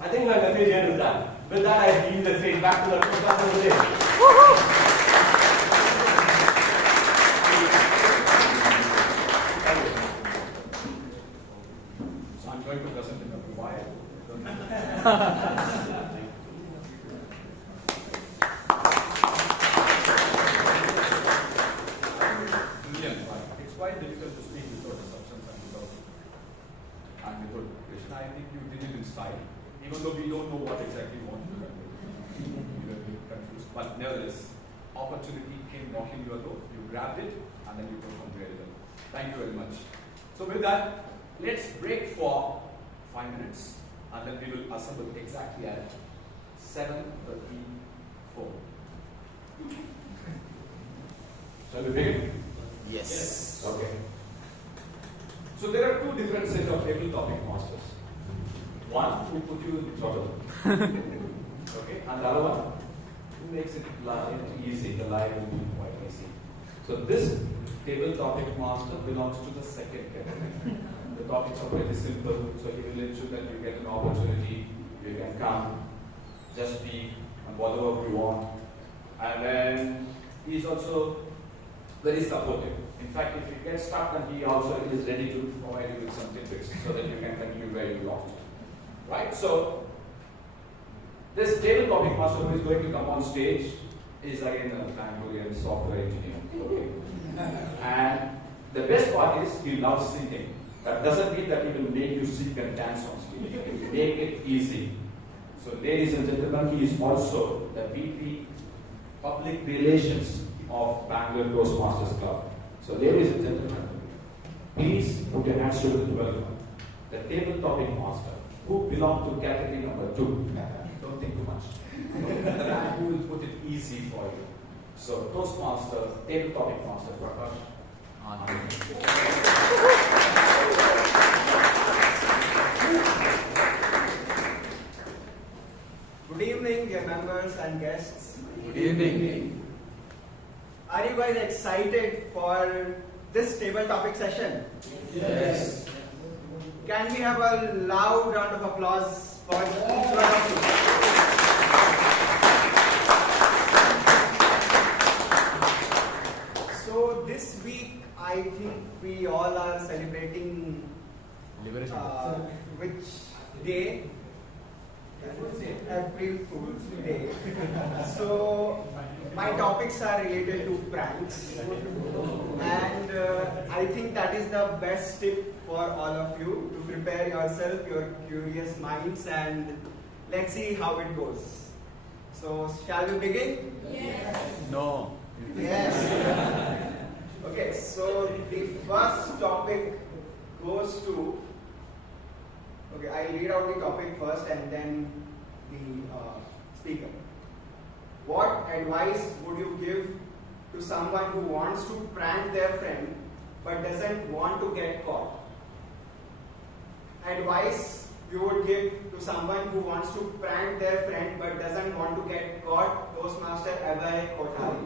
I think my message here is done. With that, I yield the stage back to the today. So I'm going to present in a while. Brilliant. It's quite difficult to speak without a substance and without Krishna. I think you did it in style, even though we don't know what exactly you want to convey. We were a bit confused, but nevertheless, opportunity came knocking your door. You grabbed it, and then you performed very well. Thank you very much. So with that, let's break for 5 minutes, and then we will assemble exactly at 7:34. Shall we begin? Yes. Okay. So there are 2 different sets of table topic masters. One who put you in trouble. Okay, and the other one who makes it easy. The life will be quite easy. So this table topic master belongs to the second category. The topics are very simple, so he will ensure that you get an opportunity, you can come, just speak, and whatever you want. And then he is also very supportive. In fact, if you get stuck, then he also is ready to provide you with some tidbits so that you can continue where you lost. Right? So, this table topic master who is going to come on stage is again a Bangalorean software engineer. Okay? And the best part is he loves singing. That doesn't mean that he will make you sing and dance on stage. He will make it easy. So, ladies and gentlemen, he is also the VP Public Relations of Bangalore Toastmasters Club. So, ladies and gentlemen, please put your hands together to welcome the table topic master who belongs to category number 2. Don't think too much. The man who will put it easy for you. So, Toastmaster, table topic master, Prakarsh. Good evening, dear members and guests. Good evening. Are you guys excited for this table topic session? Yes. Can we have a loud round of applause for each one of you? So this week, I think we all are celebrating which day? April Fool's Day. So my topics are related to pranks, and I think that is the best tip for all of you to prepare yourself, your curious minds, and let's see how it goes. So shall we begin? Yes. No. Yes. Okay, so the first topic goes to. Okay, I'll read out the topic first and then the speaker. What advice would you give to someone who wants to prank their friend but doesn't want to get caught? Advice you would give to someone who wants to prank their friend but doesn't want to get caught? Toastmaster Abhay, Kothari.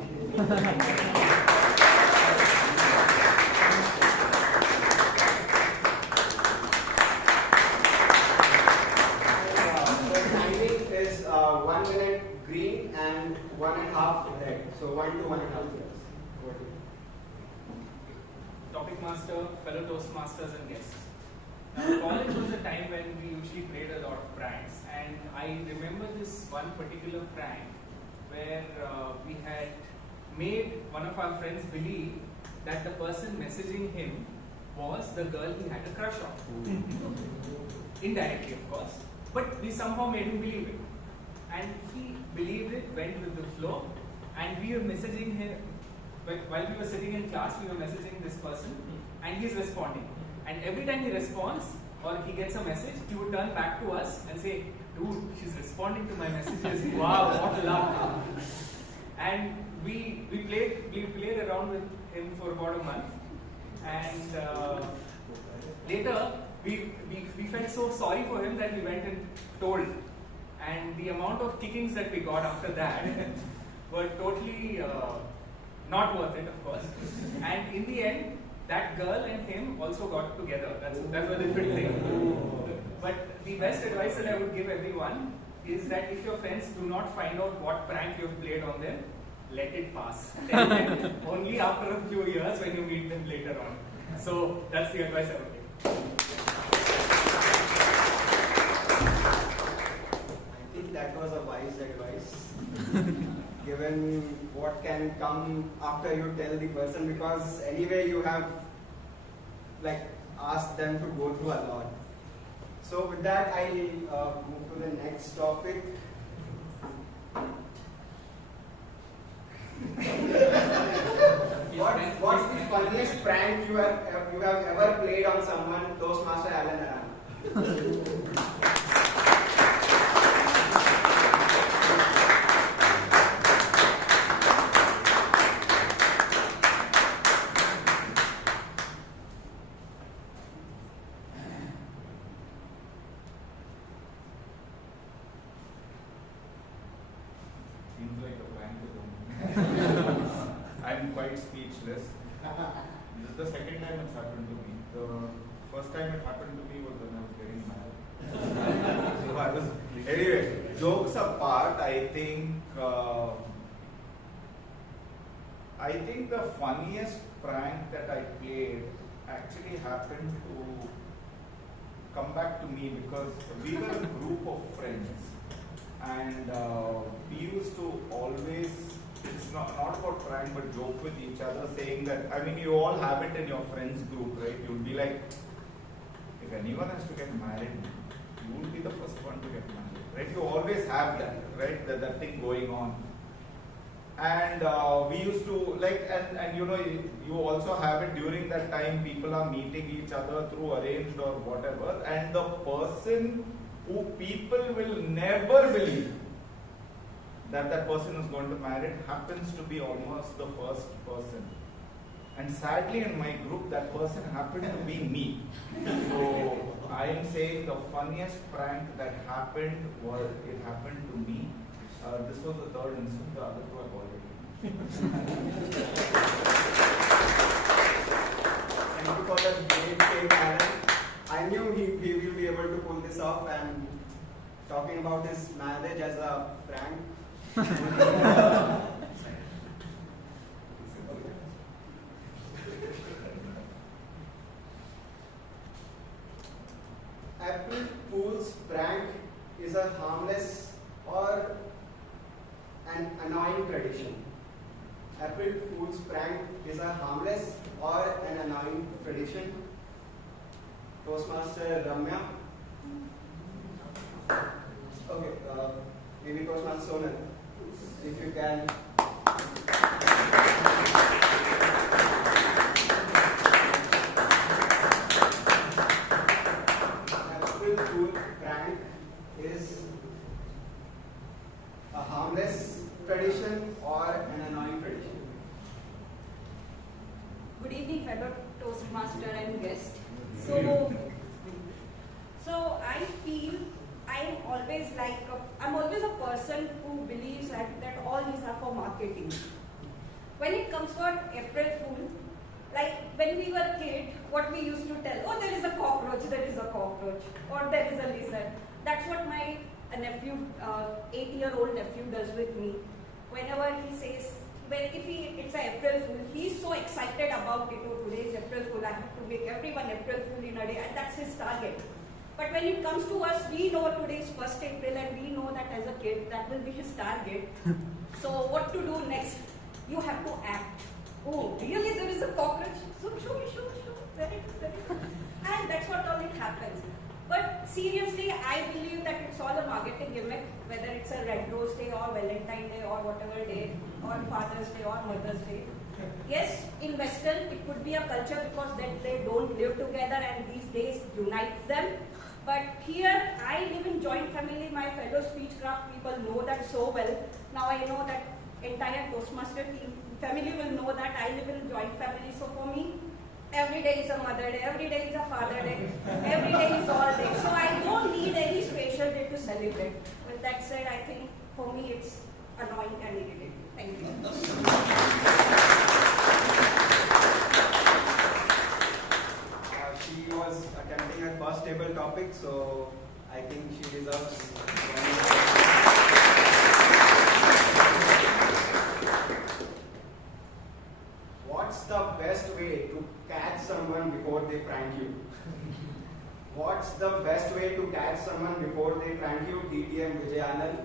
Is 1 minute green and 1.5 red. So 1 to 1.5 years. Topic master, fellow Toastmasters and guests. Now, college was a time when we usually played a lot of pranks, and I remember this one particular prank where we had made one of our friends believe that the person messaging him was the girl he had a crush on. Indirectly, of course. But we somehow made him believe it. And he believed it, went with the flow, and we were messaging him. While we were sitting in class, we were messaging this person, and he's responding. And every time he responds, or he gets a message, he would turn back to us and say, "Dude, she's responding to my messages. Wow, what luck." And we played around with him for about a month. And later, we felt so sorry for him that we went and told. And the amount of kickings that we got after that were totally not worth it, of course. And in the end, that girl and him also got together. That's a different thing. But the best advice that I would give everyone is that if your friends do not find out what prank you've played on them, let it pass. Tell them only after a few years when you meet them later on. So that's the advice I would give. That was a wise advice, given what can come after you tell the person, because anyway you have asked them to go through a lot. So with that, I'll move to the next topic. What's the funniest prank you have ever played on someone? Toastmaster Arhana. I'm quite speechless. This is the second time it's happened to me. The first time it happened to me was when I was getting married. So I was anyway. Jokes apart, I think the funniest prank that I played actually happened to come back to me because we were a group of friends, and we used to always. It's not about prank but joke with each other, saying that, I mean, you all have it in your friends group, right? You'll be like, if anyone has to get married, you will be the first one to get married, right? You always have that, right? That thing going on. And we used to, and you know, you also have it during that time, people are meeting each other through arranged or whatever, and the person who people will never believe that person is going to marry happens to be almost the first person. And sadly in my group, that person happened to be me. So I am saying the funniest prank that happened was, it happened to me. This was the third instance, the other two I've already. Thank you for that great take, Anand. I knew he will be able to pull this off, and talking about his marriage as a prank. annoying tradition? April Fool's prank is a harmless or an annoying tradition? Toastmaster Ramya? Okay, maybe Toastmaster Sonal, if you can. April Fool prank is a harmless tradition or an annoying tradition? Good evening, fellow Toastmaster and guest. So I feel I'm always a person who believes that all these are for marketing. When it comes to April Fool, like when we were kids, what we used to tell, oh, there is a cockroach, or there is a lizard. That's what my nephew, 8-year-old nephew does with me. Whenever he says, it's a April Fool, he's so excited about it. Oh, today is April Fool, I have to make everyone April Fool in a day, and that's his target. But when it comes to us, we know today is 1st April, and we know that as a kid, that will be his target. So what to do next? You have to act. Oh, really, there is a cockroach? So show. Very good. And that's what all it happens. But seriously, I believe that it's all a marketing gimmick, whether it's a Red Rose Day or Valentine Day or whatever day, or Father's Day or Mother's Day. Yes, in Western, it could be a culture because they don't live together and these days unite them. But here, I live in joint family. My fellow speechcraft people know that so well. Now I know that entire Toastmaster team family will know that I live in a joint family. So for me, every day is a Mother Day, every day is a Father Day, every day is all day. So I don't need any special day to celebrate. With that said, I think for me it's annoying and irritating. Thank you. She was attempting her first table topic, so I think she deserves. What's the best way to catch someone before they prank you? What's the best way to catch someone before they prank you? DTM Vijay Anand.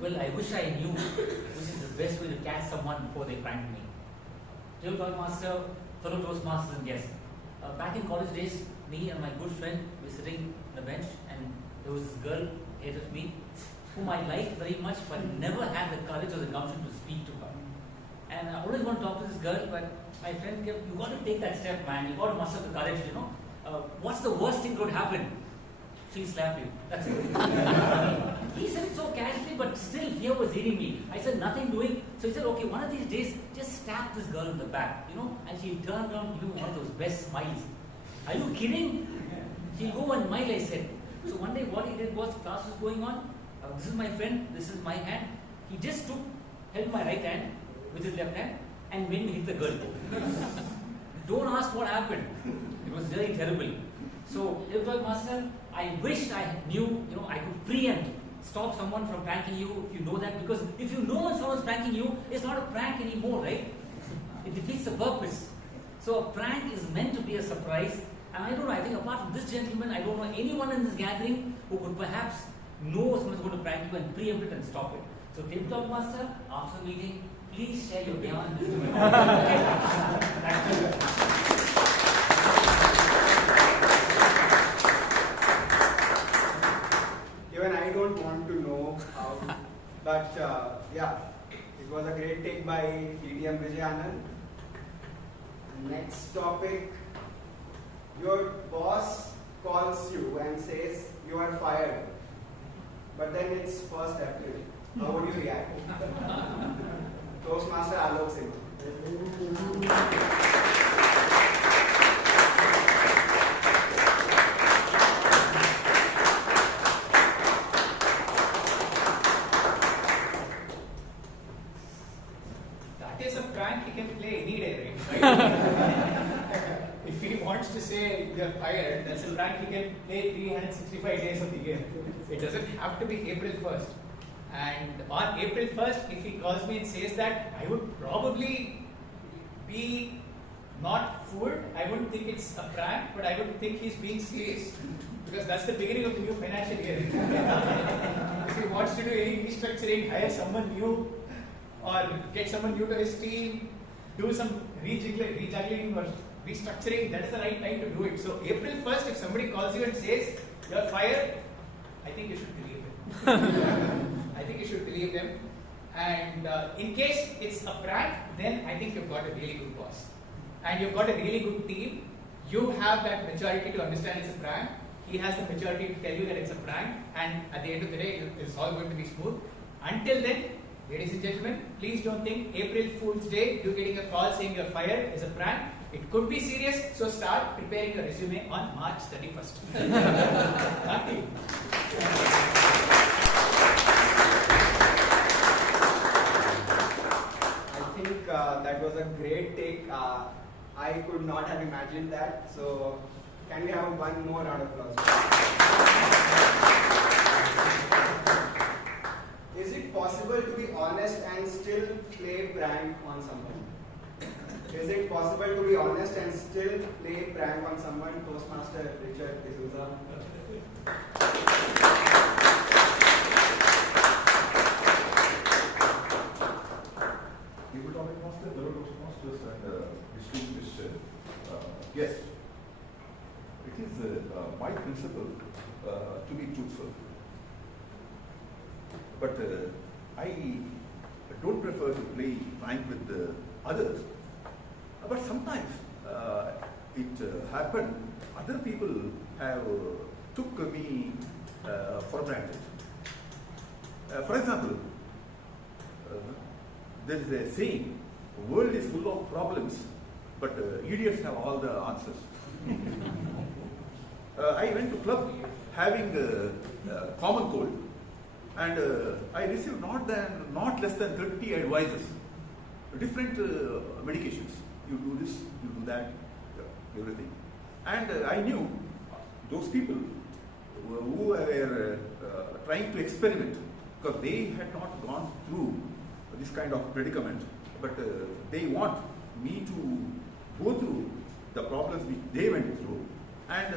Well, I wish I knew which is the best way to catch someone before they prank me. Dear Toastmaster, fellow Toastmasters and guests, back in college days, me and my good friend were sitting on a bench, and there was this girl ahead of me whom I liked very much, but never had the courage or the gumption to speak to her. And I always want to talk to this girl, but my friend kept, you got to take that step, man. You got to muster the courage, you know. What's the worst thing that could happen? She'll slap you. That's it. He said it so casually, but still fear was eating me. I said nothing doing. So he said, okay, one of these days, just stab this girl in the back, you know, and she'll turn around, give one of those best smiles. Are you kidding? She'll go and smile, I said. So one day what he did was, class was going on, this is my friend, this is my hand. He just held my right hand with his left hand and made me hit the girl. Don't ask what happened. It was really terrible. So, Master, I wish I knew, you know, I could preempt, stop someone from pranking you if you know that, because if you know when someone's pranking you, it's not a prank anymore, right? It defeats the purpose. So a prank is meant to be a surprise, and I don't know, I think apart from this gentleman, I don't know anyone in this gathering who could perhaps know someone's going to prank you and preempt it and stop it. So Tabletop Master, after the meeting, please share your Nihaan and wisdom. Thank you. Even I don't want to know how, but yeah, it was a great take by DTM Vijay Anand. Next topic, your boss calls you and says you are fired, but then it's 1st April. How would you react? Toastmaster Alok Simha. If he wants to say you're fired, that's a prank he can play 365 days of the year. It doesn't have to be April 1st. And on April 1st, if he calls me and says that, I would probably not fooled. I wouldn't think it's a prank, but I would think he's being serious because that's the beginning of the new financial year. If he wants to do any restructuring, hire someone new, or get someone new to his team, do some rejuggling or restructuring, that is the right time to do it. So April 1st, if somebody calls you and says, you're fired, I think you should believe them. I think you should believe them. And in case it's a prank, then I think you've got a really good boss. And you've got a really good team. You have that maturity to understand it's a prank. He has the maturity to tell you that it's a prank. And at the end of the day, it's all going to be smooth. Until then, ladies and gentlemen, please don't think April Fool's Day, you getting a call saying you're fired is a prank. It could be serious, so start preparing your resume on March 31st. Thank you. I think that was a great take. I could not have imagined that. So, can we have one more round of applause? Is it possible to be honest and still play prank on someone? Is it possible to be honest and still play prank on someone? Toastmaster Dsouza. People topic master, fellow Toastmasters and distinguished guests. It is my principle to be truthful. But I don't prefer to play prank with others. But sometimes it happened, other people have took me for granted. For example, there is a saying, the world is full of problems, but idiots have all the answers. I went to club having a common cold, and I received not less than 30 advices, different medications. You do this, you do that, everything. And I knew those people who were trying to experiment, because they had not gone through this kind of predicament, but they want me to go through the problems which they went through and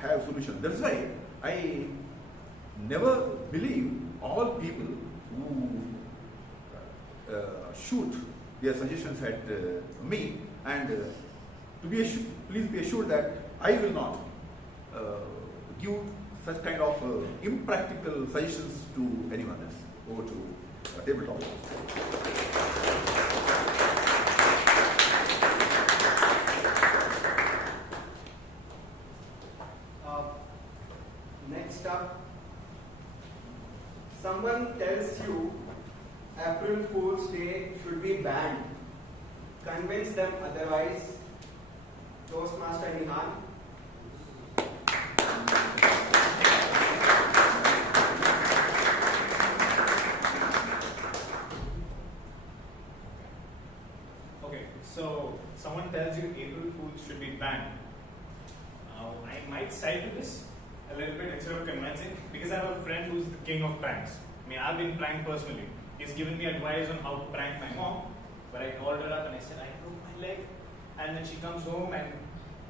have solutions. That's why I never believe all people who shoot their suggestions at me, and please be assured that I will not give such kind of impractical suggestions to anyone else. Over to tabletop. Next up, someone tells you April Fool's Day should be banned. Convince them otherwise. Toastmaster Nihaan. Okay, so someone tells you April Fools should be banned. I might side to this a little bit instead of convincing, because I have a friend who's the king of pranks. I mean, I've been pranked personally. He's given me advice on how to prank my mom, but I called her up and I said, I broke my leg. And then she comes home and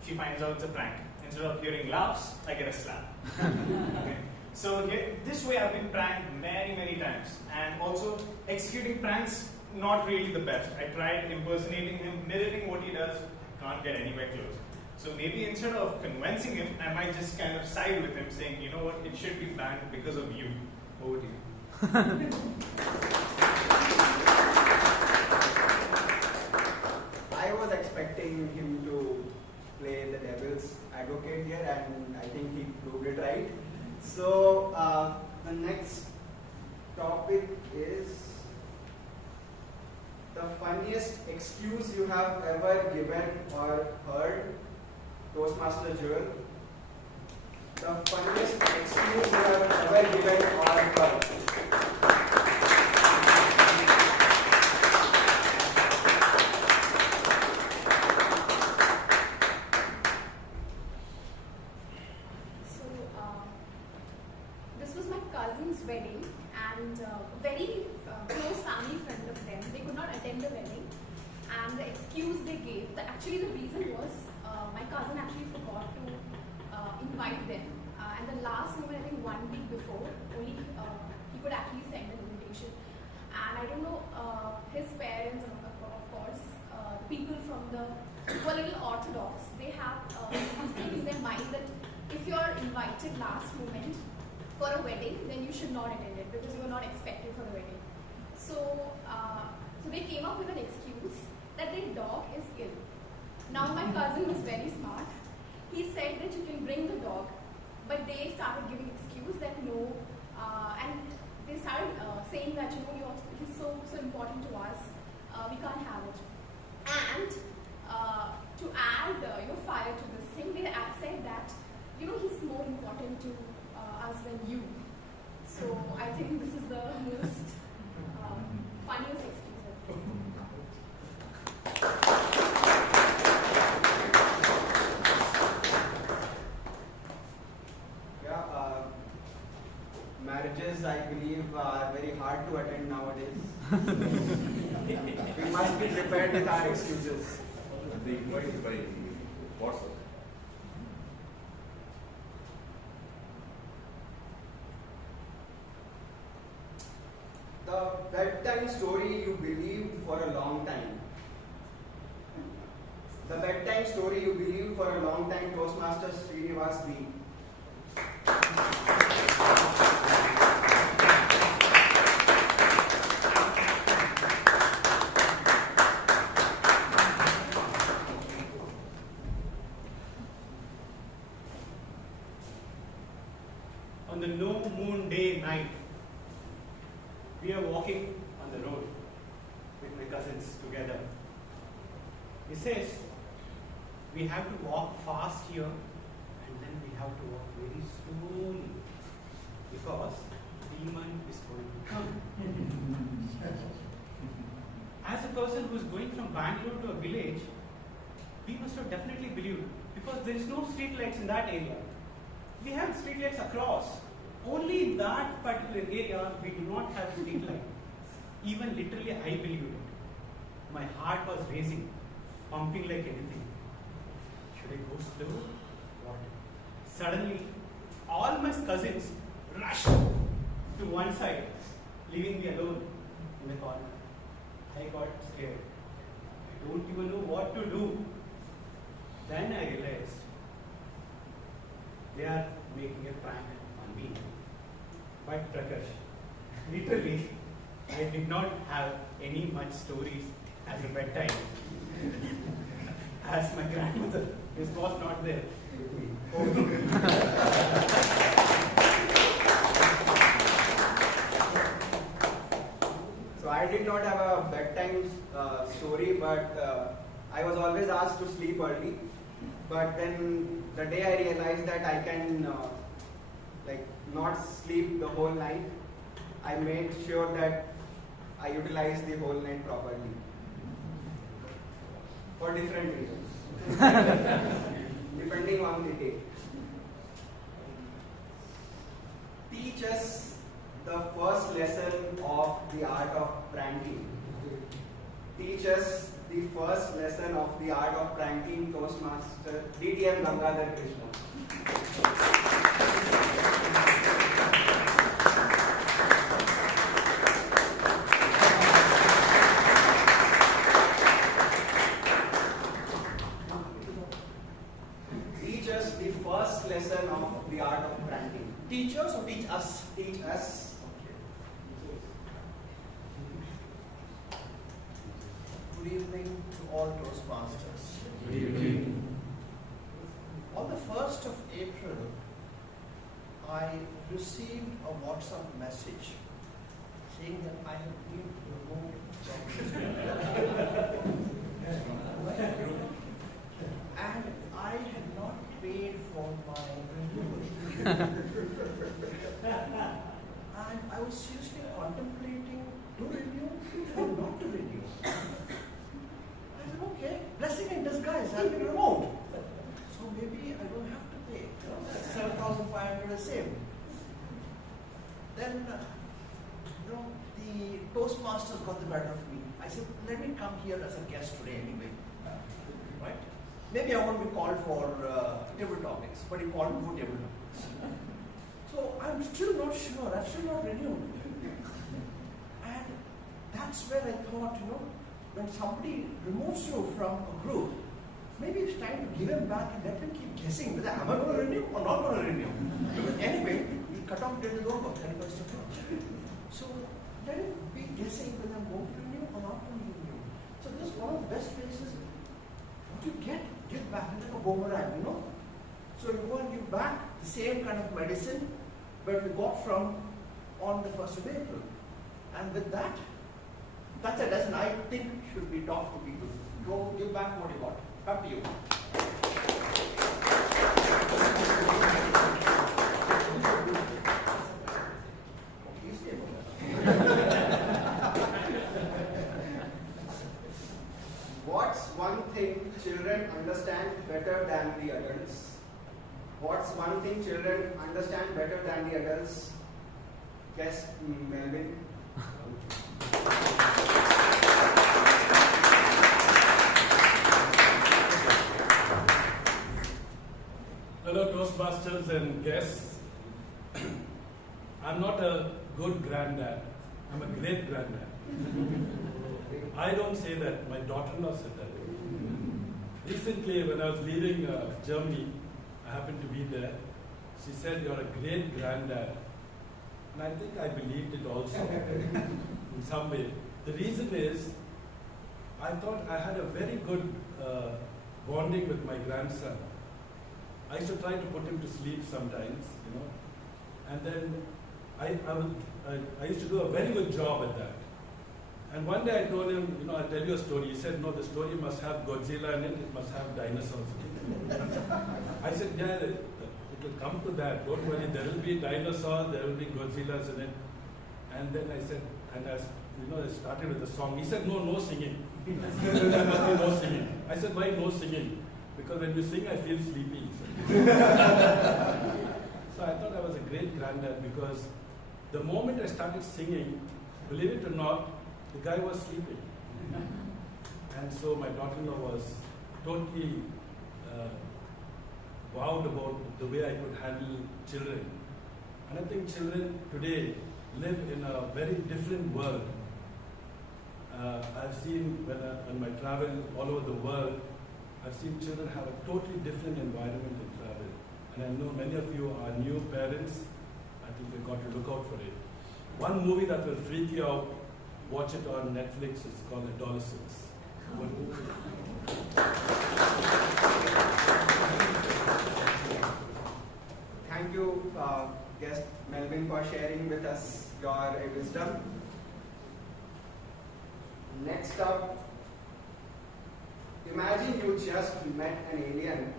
she finds out it's a prank. Instead of hearing laughs, I get a slap. Okay. So this way I've been pranked many, many times. And also, executing pranks, not really the best. I tried impersonating him, mirroring what he does, can't get anywhere close. So maybe instead of convincing him, I might just kind of side with him, saying, you know what, it should be banned because of you. Over to you. I was expecting him to play the devil's advocate here, and I think he proved it right. So the next topic is the funniest excuse you have ever given or heard. Toastmaster Joel. The funniest excuse you have ever given or heard. This was my cousin's wedding, and a very close family friend of them, they could not attend the wedding, and the excuse they gave, the actually the reason was my cousin actually forgot to invite them. And the last moment, I think 1 week before, only he could actually send an invitation. And I don't know, his parents, of course, people from who are little orthodox, they have this thing in their mind that if you're invited last moment for a wedding, then you should not attend it because you were not expected for the wedding. So, so they came up with an excuse that their dog is ill. Now my cousin was very smart. He said that you can bring the dog, but they started giving excuse that no, and they started saying that he's so important to us, we can't have it. And to add fire to this thing, they said that he's more important to us than you. So I think this is the most funniest excuse. Marriages, I believe, are very hard to attend nowadays. We must be prepared with our excuses. They invite by WhatsApp. The bedtime story you believed for a long time. The bedtime story you believed for a long time, Toastmasters Srinivas B. On the no moon day night, we are walking on the road with my cousins together. He says, we have to walk fast here and then we have to walk very slowly because demon is going to come. As a person who is going from Bangalore to a village, we must have definitely believed because there is no street lights in that area. We have street lights across. Only in that particular area we do not have street light. Even literally I believed it. My heart was racing, pumping like anything. Should I go slow? What? Suddenly, all my cousins rushed to one side, leaving me alone in the corner. I got scared. I don't even know what to do. Then I realized they are making a prank on me. But Prakarsh, literally, I did not have any much stories as a bedtime. As my grandmother, this was not there. So I did not have a bedtime story, but I was always asked to sleep early. But then the day I realized that I can not sleep the whole night, I made sure that I utilized the whole night properly. For different reasons. Depending on the day. Teach us the first lesson of the art of pranking. Teach us the first lesson of the art of pranking, Toastmaster DTM Gangadhar Krishna. Teach us the first lesson of the art of pranking. Teach us or teach us? Teach us. Good evening to all Toastmasters. Good evening. On the 1st of April, I received a WhatsApp message saying that I have been removed from this group. And I had not paid for my renewal. And I was seriously contemplating to renew or not to renew. I said, okay, blessing in disguise, I've been removed. So maybe I don't have to pay. 7,500 is same. Then, the Toastmasters got the better of me. I said, let me come here as a guest today anyway. Right? Maybe I want to be called for table topics, but he called me for table topics. So I'm still not sure, I've still not renewed. And that's where I thought, when somebody removes you from a group, maybe it's time to give him back and let him keep guessing whether am I going to renew or not going to renew. Because anyway, the cutoff date is over, 31st of March. So let him be guessing whether I'm going to renew or not going to renew. So this is one of the best places. What you get, give back like a boomerang, So you go and give back the same kind of medicine that we got from on the 1st of April. And with that, that's a lesson I think should be taught to people. Go give back what you got. Back to you. What's one thing children understand better than the adults? What's one thing children understand better than the adults? Guess Melvin. Hello Toastmasters and guests. I'm not a good granddad. I'm a great granddad. I don't say that. My daughter-in-law said that. Recently, when I was leaving Germany, I happened to be there. She said, "You're a great granddad." And I think I believed it also in some way. The reason is, I thought I had a very good bonding with my grandson. I used to try to put him to sleep sometimes, and then I used to do a very good job at that. And one day I told him, I'll tell you a story. He said, "No, the story must have Godzilla in it, it must have dinosaurs in it." I said, "Yeah, it will come to that. Don't worry, there will be dinosaurs, there will be Godzillas in it." And then I said, I started with the song. He said, no singing. There must be no singing. I said, "Why no singing?" "Because when you sing, I feel sleepy." So I thought I was a great granddad because the moment I started singing, believe it or not, the guy was sleeping. And so my daughter-in-law was totally wowed about the way I could handle children. And I think children today live in a very different world. I've seen when I travel all over the world, I've seen children have a totally different environment in travel. And I know many of you are new parents. I think you've got to look out for it. One movie that will freak you out, watch it on Netflix, it's called Adolescence. Thank you, guest Melvin, for sharing with us your wisdom. Next up, imagine you just met an alien.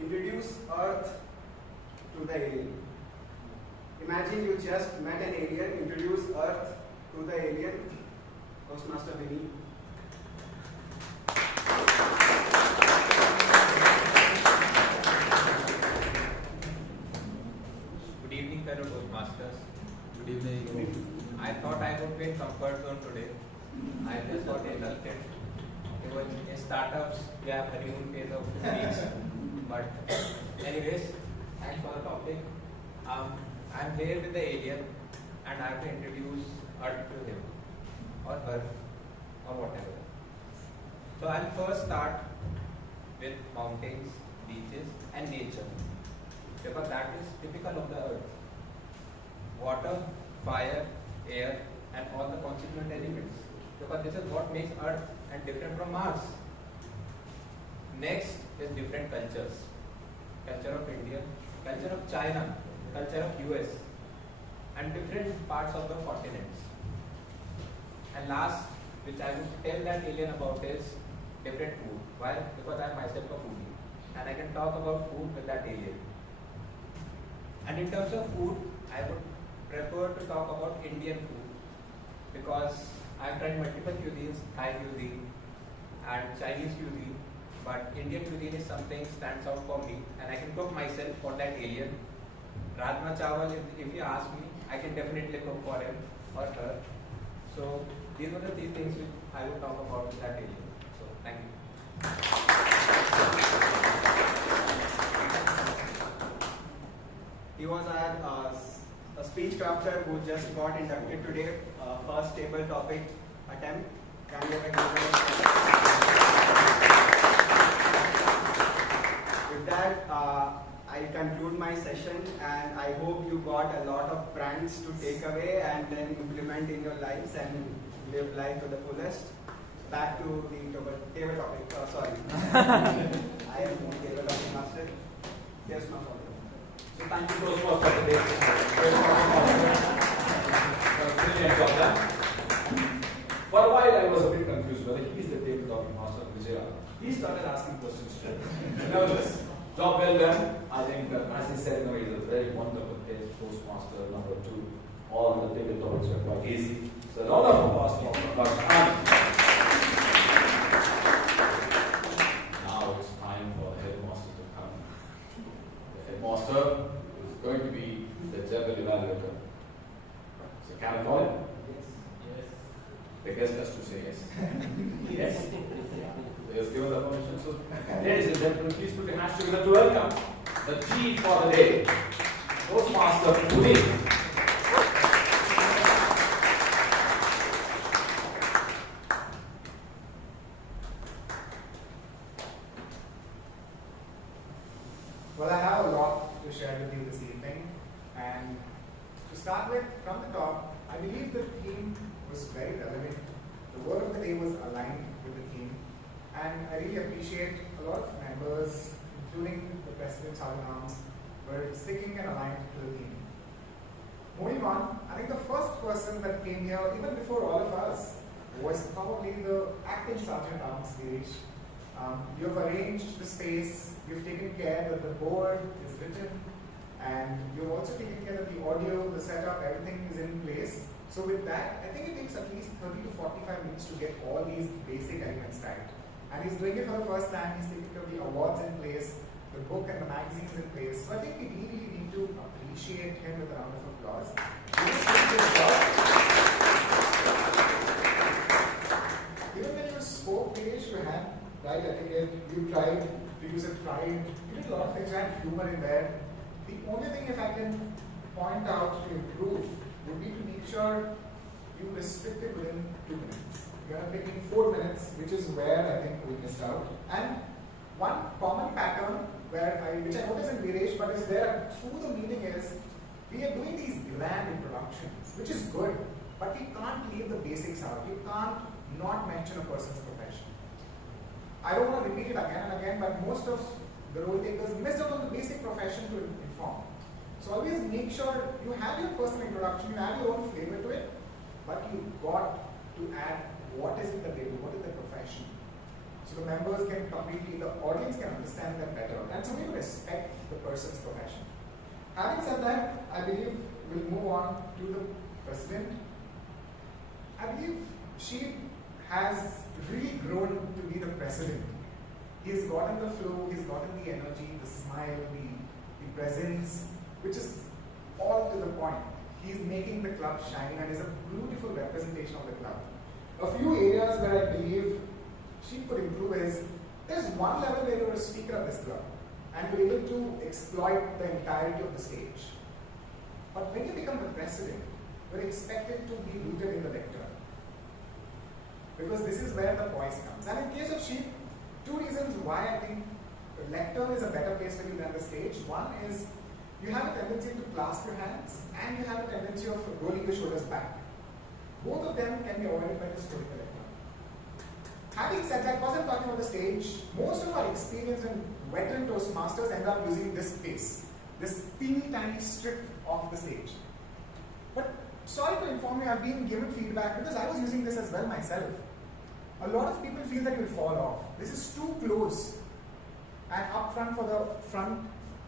Introduce Earth to the alien. Imagine you just met an alien. Introduce Earth to the alien. Toastmaster Vinny. Good evening, fellow Toastmasters. Good evening. I thought I would be in comfort zone today. I just got indulged. Because in startups, we have honeymoon phase of 2 weeks. But anyways, thanks for the topic. I'm here with the alien and I have to introduce Earth to him. Or her. Or whatever. So I'll first start with mountains, beaches and nature. Because that is typical of the Earth. Water, fire, air and all the constituent elements. Because this is what makes Earth and different from Mars. Next is different cultures. Culture of India, culture of China, culture of US and different parts of the continents. And last, which I would tell that alien about is different food. Why? Because I am myself a foodie and I can talk about food with that alien. And in terms of food, I would prefer to talk about Indian food because I've tried multiple cuisines, Thai cuisine and Chinese cuisine, but Indian cuisine is something stands out for me and I can cook myself for that alien. Rajma chawal, if you ask me, I can definitely cook for him or her. So these were the 3 things which I would talk about with that alien. So thank you. stagecrafter who just got inducted today. First table topic attempt. Can you give With that, I conclude my session, and I hope you got a lot of pranks to take away and then implement in your lives and live life to the fullest. Back to the table topic. Sorry. I am the table topic master. Here's my problem. So thank you so much for today. Brilliant job done. For a while I was a bit confused whether he is the table topic master of Vijay. He started asking questions too. Nevertheless, job well done. I think as he said, he is a very wonderful Toastmaster number 2. All the table topics were quite easy. So a lot of applause for Anand. Now it's time for the headmaster to come. The headmaster is going to be the general evaluator. So can I call him? Yes. The guest has to say yes. Yes. He has given the permission. So, ladies and gentlemen, please put your hands together to welcome the chief for the day, Toastmaster Pradeep. Well, I have a lot to share with you this evening, and to start with, from the top, I believe the theme was very relevant. The word of the day was aligned with the theme, and I really appreciate a lot of members, including the President's Arms, were sticking and aligned to the theme. Moving on, I think the first person that came here, even before all of us, was probably the acting Sergeant Arms, Girish. You have arranged the space, you've taken care that the board is written, and you've also taken care that the audio, the setup, everything is in place. So with that, I think it takes at least 30 to 45 minutes to get all these basic elements right. And he's doing it for the first time, he's taking care of the awards in place, the book and the magazines in place. So I think we really need to appreciate him with a round of applause. Even when you spoke, Veeresh, you had right etiquette, you tried to use it pride, you did a lot of things, you had humor in there. The only thing, if I can point out to improve, would be to make sure you restrict it within 2 minutes. You are taking 4 minutes, which is where I think we missed out. And one common pattern which I noticed in Veeresh, but is there through the meeting, is we are doing these grand introductions, which is good, but we can't leave the basics out. You can't not mention a person's profession. I don't want to repeat it again and again, but most of the role takers missed out on the basic profession to inform. So always make sure you have your personal introduction, you have your own flavor to it, but you got to add what is it that they do, what is their profession. So the members can completely, the audience can understand them better, and so we will respect the person's profession. Having said that, I believe we'll move on to the president. I believe Sheeb has really grown to be the president. He's gotten the flow, he's gotten the energy, the smile, the presence, which is all to the point. He's making the club shine and is a beautiful representation of the club. A few areas where I believe she could improve is, there's one level where you're a speaker of this club and you're able to exploit the entirety of the stage. But when you become the president, you're expected to be rooted in the lectern. Because this is where the voice comes. And in case of Sheeb, 2 reasons why I think the lectern is a better place for you than the stage. One is, you have a tendency to clasp your hands and you have a tendency of rolling your shoulders back. Both of them can be avoided by the storyteller. Having said that, because I'm talking about the stage, most of our experienced and veteran Toastmasters end up using this space, this teeny tiny strip of the stage. But sorry to inform you, I've been given feedback because I was using this as well myself. A lot of people feel that you'll fall off. This is too close and up front for the front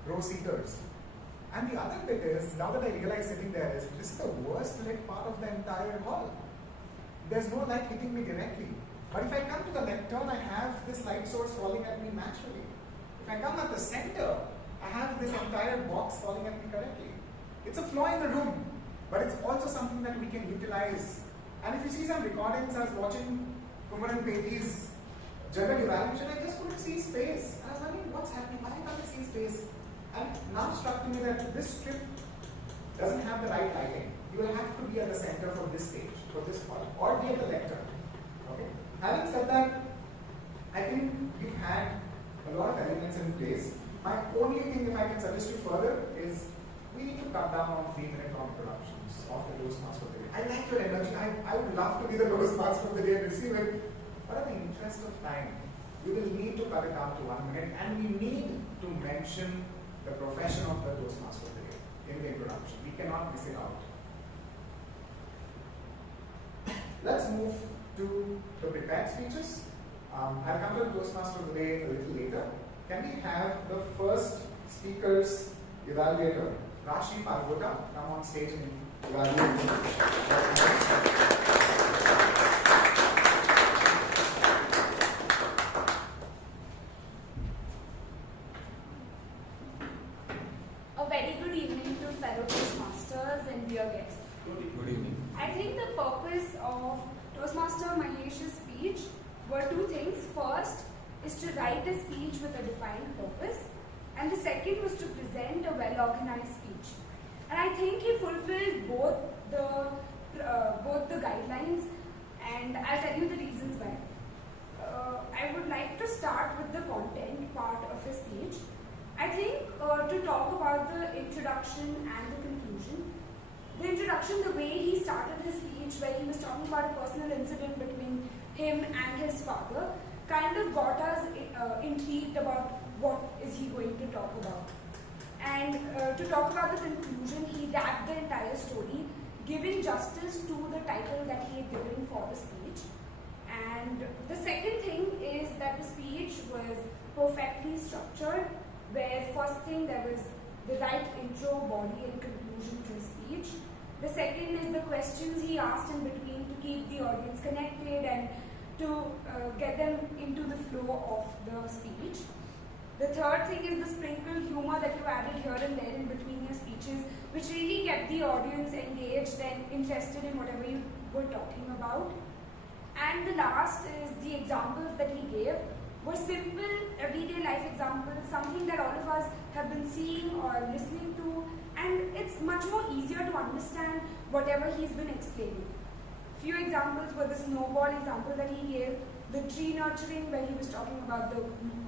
row seaters. And the other bit is, now that I realize sitting there, is this is the worst lit part of the entire hall. There's no light hitting me directly. But if I come to the lectern, I have this light source falling at me naturally. If I come at the center, I have this entire box falling at me correctly. It's a flaw in the room, but it's also something that we can utilize. And if you see some recordings, I was watching Kumar and Peti's general evaluation, I just couldn't see space. And I was wondering, what's happening? Why can't I see space? And now struck to me that this strip doesn't have the right lighting, you will have to be at the center for this stage, for this part, or be at the lectern. Okay? Having said that, I think you had a lot of elements in place. My only thing, if I can suggest you further, is we need to cut down on 3-minute long introductions of the Toastmaster of the day. I like your energy. I would love to be the Toastmaster of the day and receive it. But in the interest of time, we will need to cut it down to 1 minute, and we need to mention the profession of the Toastmaster of the day in the introduction. We cannot miss it out. Let's move to the prepared speeches. I'll come to the Toastmaster of the day a little later. Can we have the first speaker's evaluator, Rashi Parvota, come on stage and evaluate? A very good evening to fellow Toastmasters and dear guests. Good evening. I think the purpose of Toastmaster Mahesh's speech were two things. First is to write a speech with a defined purpose, and the second was to present a well-organized speech. And I think he fulfilled both the guidelines, and I'll tell you the reasons why. I would like to start with the content part of his speech. I think to talk about the introduction and the conclusion. The introduction, the way he started his speech, where he was talking about a personal incident between him and his father, kind of got us intrigued about what is he going to talk about. And to talk about the conclusion, he wrapped the entire story, giving justice to the title that he had given for the speech. And the second thing is that the speech was perfectly structured, where first thing there was the right intro, body and conclusion to his speech. The second is the questions he asked in between to keep the audience connected and to get them into the flow of the speech. The third thing is the sprinkled humor that you added here and there in between your speeches, which really kept the audience engaged and interested in whatever you were talking about. And the last is the examples that he gave were simple, everyday life examples, something that all of us have been seeing or listening to, and it's much more easier to understand whatever he's been explaining. Few examples were the snowball example that he gave, the tree nurturing where he was talking about the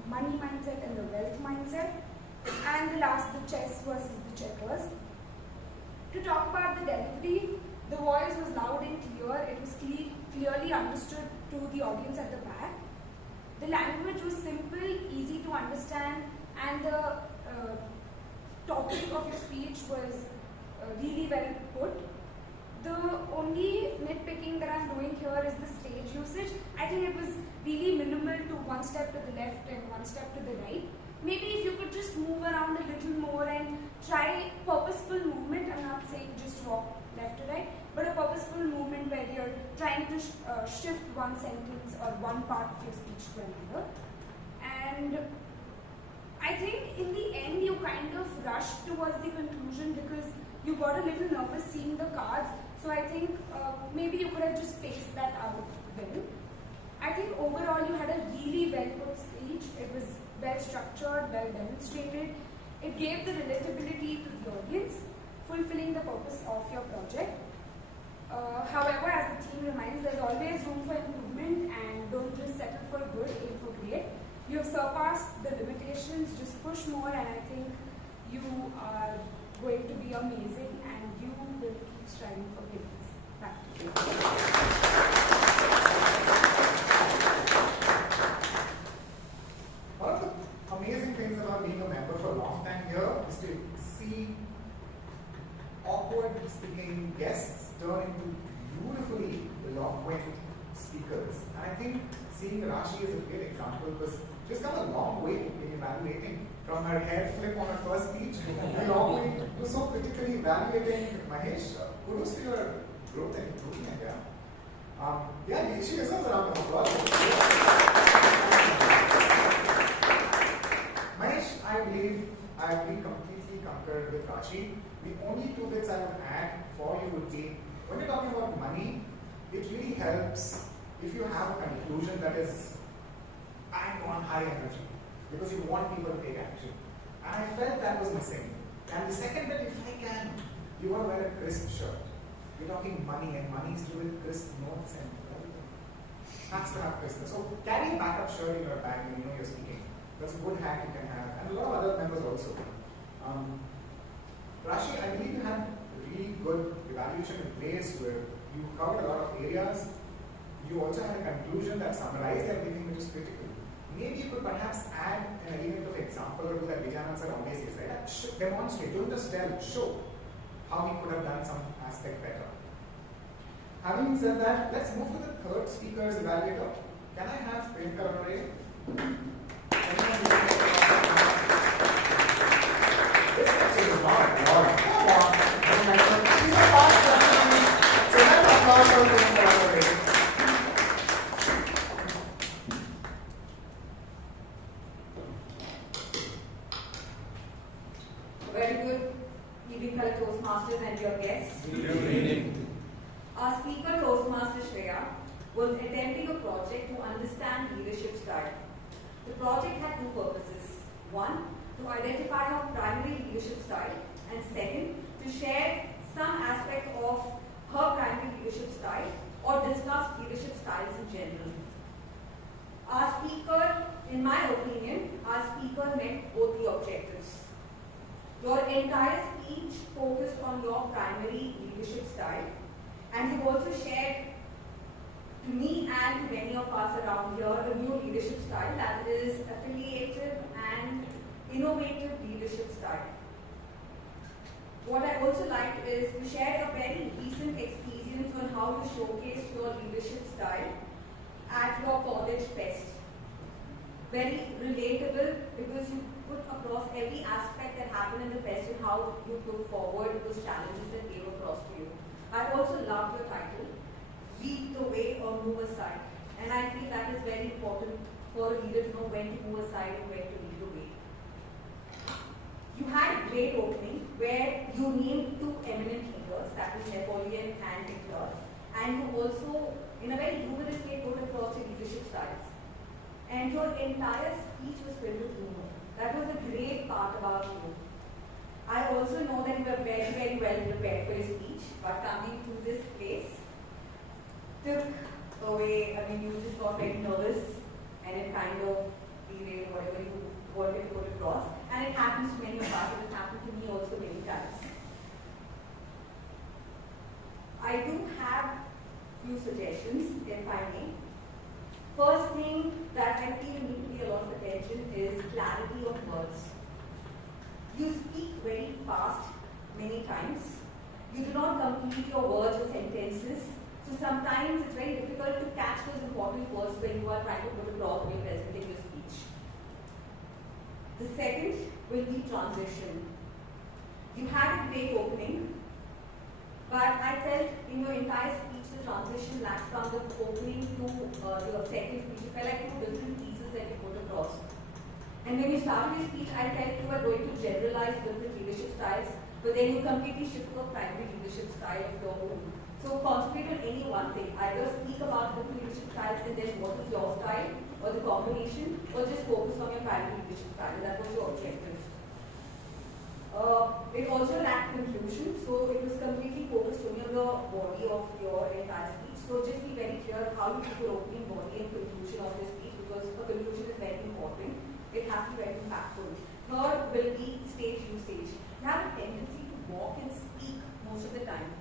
money mindset and the wealth mindset, and the last, the chess versus the checkers. To talk about the delivery, the voice was loud and clear, it was clearly understood to the audience at the back. The language was simple, easy to understand, and the topic of your speech was really well put. The only nitpicking that I'm doing here is the stage usage. I think it was really minimal to one step to the left and one step to the right. Maybe if you could just move around a little more and try purposeful movement. I'm not saying just walk left to right, but a purposeful movement where you're trying to shift one sentence or one part of your speech to another. And I think in the end you kind of rushed towards the conclusion because you got a little nervous seeing the cards. So I think maybe you could have just spaced that out well. I think overall you had a really well put speech. It was well structured, well demonstrated. It gave the relatability to the audience, fulfilling the purpose of your project. However, as the theme reminds, there's always room for improvement, and don't just settle for good, aim for great. You have surpassed the limitations, just push more, and I think you are going to be amazing, and you will keep striving for greatness. Back to you. One of the amazing things about being a member for a long time here is to see awkward speaking guests turn into beautifully eloquent speakers. And I think seeing Rashi is a great example because she's come a long way in evaluating from her head flip on her first speech a long way to so critically evaluating Mahesh. Kudos to your growth and improvement. Yeah, she deserves a round of applause. Mahesh, I believe I agree completely concur with Rashi. The only two bits I would add for you would be, when you're talking about money, it really helps if you have a conclusion that is bang on high energy, because you want people to take action. And I felt that was missing. And the second bit, if I can, you want to wear a crisp shirt. You're talking money, and money is to do with crisp notes and everything. Has to have crispness. So carry a backup shirt in your bag when you know you're speaking. That's a good hack you can have, and a lot of other members also. Rashi, I believe you had really good evaluation in place where you covered a lot of areas. You also had a conclusion that summarized everything which is critical. Maybe you could perhaps add an element of example or two that Vijay sir always says, right? Demonstrate, don't just tell, show how he could have done some aspect better. Having said that, let's move to the third speaker's evaluator. Can I have Priyanka Ramare? This lecture is not boring. Come on. She's a fast person. So let's applause for Priyanka Ramare. Very good evening, fellow Toastmasters and your guests. Good evening. Our speaker, Toastmaster Shreya, was attempting a project to understand leadership style. The project had two purposes. One, to identify her primary leadership style, and second, to share some aspect of her primary leadership style or discuss leadership styles in general. Our speaker, in my opinion, our speaker met both the objectives. Your entire speech focused on your primary leadership style, and you also shared to me and to many of us around here a new leadership style that is affiliative and innovative leadership style. What I also liked is to share a very recent experience on how you showcased your leadership style at your college fest. Very relatable because you put across every aspect that happened in the fest and how you put forward those challenges that came across to you. I also loved your title, Lead the Way or Move Aside. And I feel that is very important for a leader to know when to move aside and when to lead the way. You had a great opening where you named two eminent leaders, that was Napoleon and Hitler, and you also, in a very humorous way, put across your leadership styles. And your entire speech was filled with humor. That was a great part about you. I also know that you were very, very well prepared for your speech, but coming to this place took away, you just got very nervous and it kind of derailed whatever you wanted to put across. And it happens to many of us, and it happened to me also many times. I do have few suggestions, if I may. First thing that I feel need to pay a lot of attention is clarity of words. You speak very fast many times. You do not complete your words or sentences. So sometimes it's very difficult to catch those important words when you are trying to put across when you're presenting your speech. The second will be transition. You had a great opening, but I felt in your entire speech the transition lacked from the opening to your second speech. It felt like two different pieces that you put across. And when you started your speech, I felt you were going to generalize different leadership styles, but then you completely shift to a primary leadership style of your own. So concentrate on any one thing. Either speak about different leadership styles and then what is your style or the combination, or just focus on your primary leadership style. That was your objective. It also lacked conclusion, so it was completely focused on the body of your entire speech. So just be very clear how you put your opening body and conclusion of your speech, because a conclusion is very important. It has to be very impactful. Third will be stage usage. You have a tendency to walk and speak most of the time.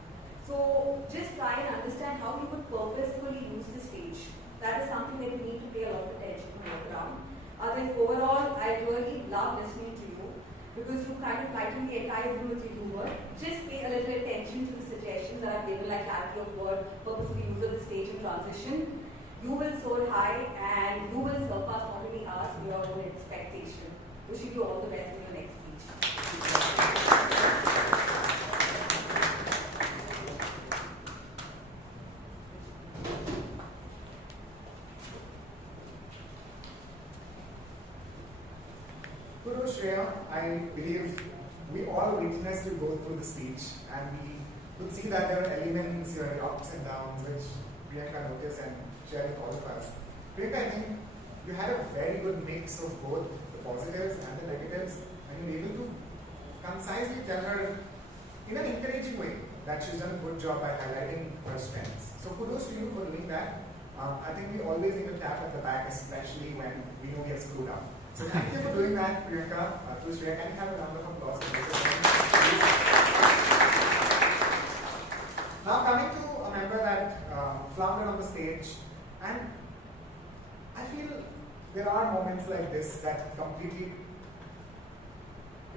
So just try and understand how you would purposefully use the stage. That is something that you need to pay a lot of attention to work around. Otherwise, overall, I really love listening to you because you kind of lighten the entire room with your humor. Just pay a little attention to the suggestions that I've given, like clarity of word, purposeful use of the stage and transition. You will soar high and you will surpass not only us, your own expectation. Wishing you all the best in your next speech. Guru Shreya, I believe we all witnessed you go through the speech, and we could see that there are elements, your ups and downs, which Priyanka noticed and shared with all of us. Priyanka, I think you had a very good mix of both the positives and the negatives, and you were able to concisely tell her in an encouraging way that she's done a good job by highlighting her strengths. So kudos to you for doing that. I think we always need to tap at the back, especially when we know we have screwed up. So thank you for doing that, Priyanka. To Shreya, can you have a round of applause for this? Now coming to a member that floundered on the stage, and I feel there are moments like this that completely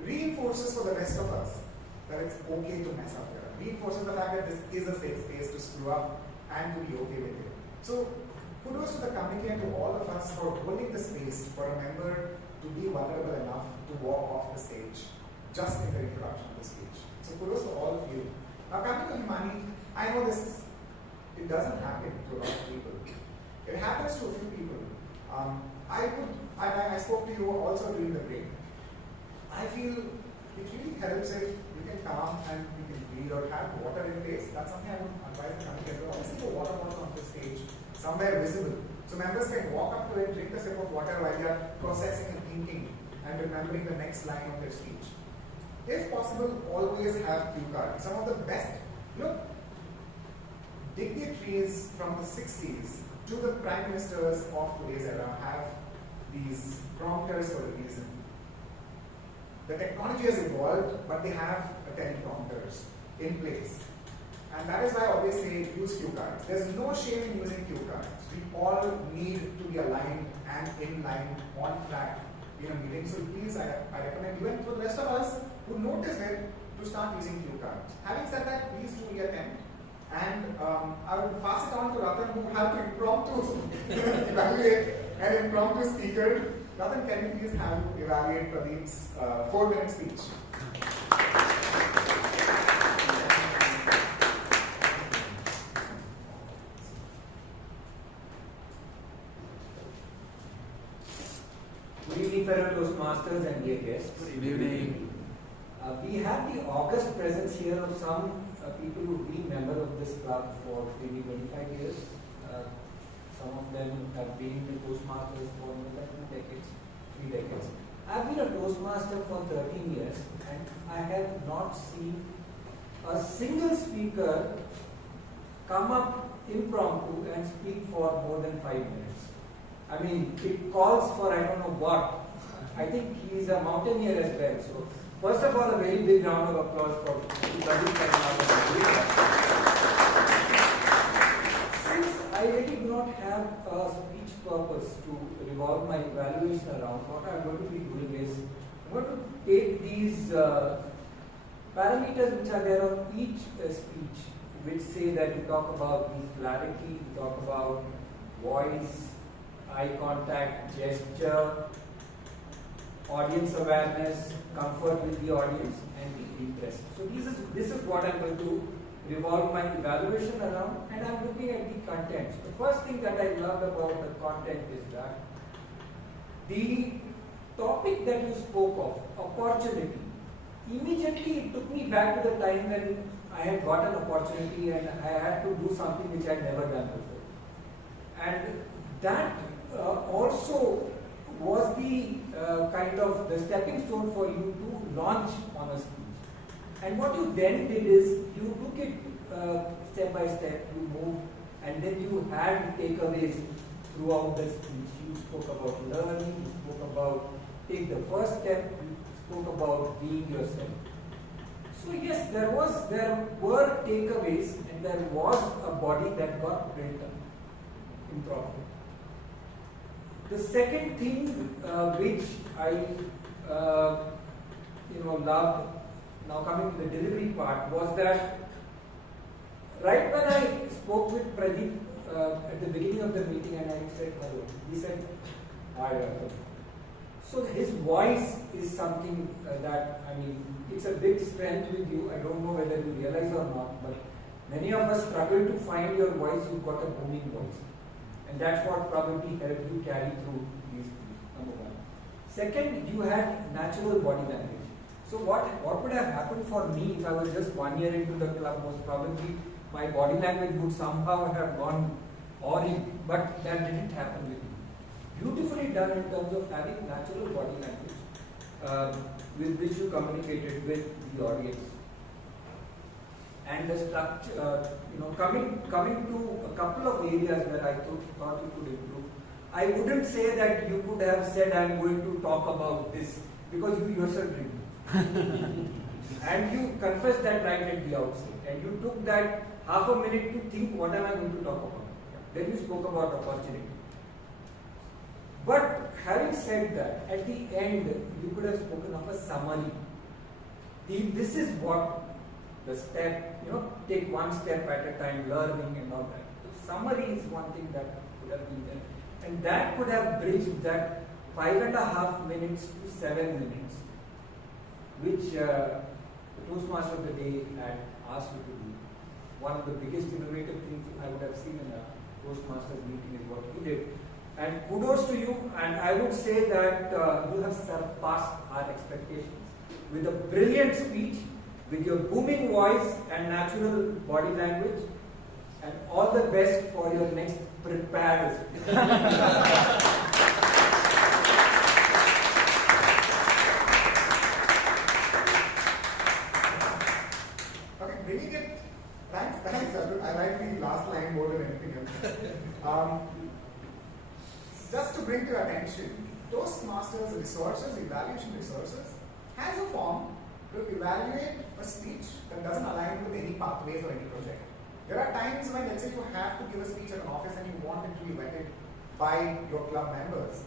reinforces for the rest of us that it's okay to mess up here. Reinforces the fact that this is a safe space to screw up and to be okay with it. So kudos to the committee and to all of us for holding the space for a member to be vulnerable enough to walk off the stage just in the introduction of the speech. So kudos to all of you. Now coming to Himani, I know this, it doesn't happen to a lot of people. It happens to a few people. I spoke to you also during the break. I feel it really helps if you can calm and you can breathe or have water in place. That's something I would advise the committee to always keep a water bottle on the stage, somewhere visible. So members can walk up to it, drink a sip of water while they are processing and thinking and remembering the next line of their speech. If possible, always have cue cards. Some of the best, look, dignitaries from the 60s to the prime ministers of today's era have these prompters for a reason. The technology has evolved, but they have teleprompters in place. And that is why I always say use cue cards. There's no shame in using cue cards. We all need to be aligned and in line, on track in a meeting. So please, I recommend even for the rest of us who notice it to start using cue cards. Having said that, please do reattempt. And I will pass it on to Ratan, who have to impromptu evaluate an impromptu speaker. Ratan, can you please have evaluate Pradeep's 4-minute speech? Good evening, fellow Toastmasters and dear guests. Good evening. We have the august presence here of some people who've been members of this club for maybe 25 years. Some of them have been the Toastmasters for more than 2 decades, 3 decades. I've been a Toastmaster for 13 years and I have not seen a single speaker come up impromptu and speak for more than 5 minutes. I mean, it calls for I don't know what. I think he is a mountaineer as well. So, first of all, a very big round of applause for Pradeep. Since I really do not have a speech purpose to revolve my evaluation around, what I'm going to be doing is I'm going to take these parameters which are there on each speech, which say that you talk about the clarity, you talk about voice, eye contact, gesture, audience awareness, comfort with the audience, and the interest. So this is what I'm going to revolve my evaluation around, and I'm looking at the content. So the first thing that I loved about the content is that the topic that you spoke of, opportunity, immediately it took me back to the time when I had got an opportunity and I had to do something which I had never done before. And that also was the kind of the stepping stone for you to launch on a speech. And what you then did is you took it step by step, you moved, and then you had takeaways throughout the speech. You spoke about learning, you spoke about take the first step, you spoke about being yourself. So yes, there were takeaways and there was a body that got built up improperly. The second thing which I loved, now coming to the delivery part, was that right when I spoke with Pradeep at the beginning of the meeting and I said hello, he said, "Hi, Arhana." So his voice is something that, I mean, it's a big strength with you. I don't know whether you realize or not, but many of us struggle to find your voice. You've got a booming voice. And that's what probably helped you carry through these things, number one. Second, you had natural body language. So what would have happened for me if I was just 1 year into the club was probably my body language would somehow have gone horrid, but that didn't happen with me. Beautifully done in terms of having natural body language with which you communicated with the audience. and the structure, coming to a couple of areas where I thought you could improve. I wouldn't say that you could have said I'm going to talk about this, because you yourself didn't. And you confessed that right at the outset, and you took that half a minute to think, what am I going to talk about? Then you spoke about opportunity. But having said that, at the end, you could have spoken of a summary. This is what the step, take one step at a time, learning and all that. The summary is one thing that could have been there. And that could have bridged that 5.5 minutes to 7 minutes, which the Toastmaster of the day had asked you to do. One of the biggest innovative things I would have seen in a Toastmasters meeting is what you did. And kudos to you, and I would say that you have surpassed our expectations with a brilliant speech, with your booming voice and natural body language, and all the best for your next prepared speech. Okay, bringing it, thanks, Sadugol. I like the last line more than anything else. Just to bring to your attention, Toastmasters resources, evaluation resources, has a form to evaluate a speech that doesn't align with any pathway for any project. There are times when, let's say, you have to give a speech at an office and you want it to be vetted by your club members.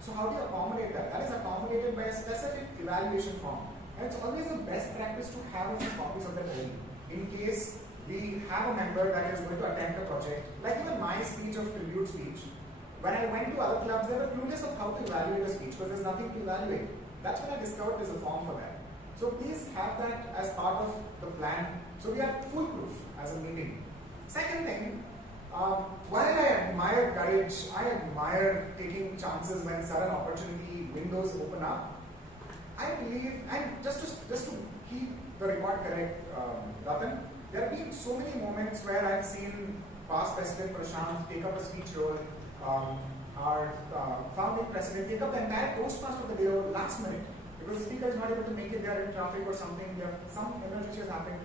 So how do you accommodate that? That is accommodated by a specific evaluation form. And it's always the best practice to have a few copies of that ready, in case we have a member that is going to attempt a project. Like even my speech of tribute speech, when I went to other clubs, they were clueless of how to evaluate a speech because there's nothing to evaluate. That's when I discovered there's a form for that. So please have that as part of the plan. So we are foolproof as a meeting. Second thing, while I admire courage, I admire taking chances when sudden opportunity windows open up. I believe, and just to keep the record correct, Ratan, there have been so many moments where I've seen past President Prashant take up a speech role, our founding president take up the entire Toastmaster of the day last minute. Because the speaker is not able to make it, they are in traffic or something, some emergency has happened.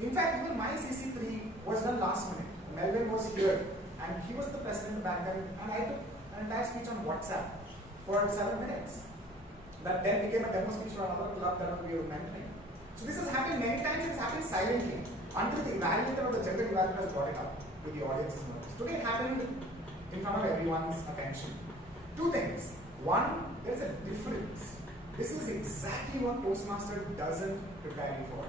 In fact, even my CC3 was done last minute. Melvin was here, and he was the president back then, and I took an entire speech on WhatsApp for 7 minutes. That then became a demo speech for another club that we were mentoring. So this has happened many times, it has happened silently, until the evaluator or the general evaluator has brought it up to the audience's notice. Today it happened in front of everyone's attention. Two things. One, there's a difference. This is exactly what Toastmaster doesn't prepare you for.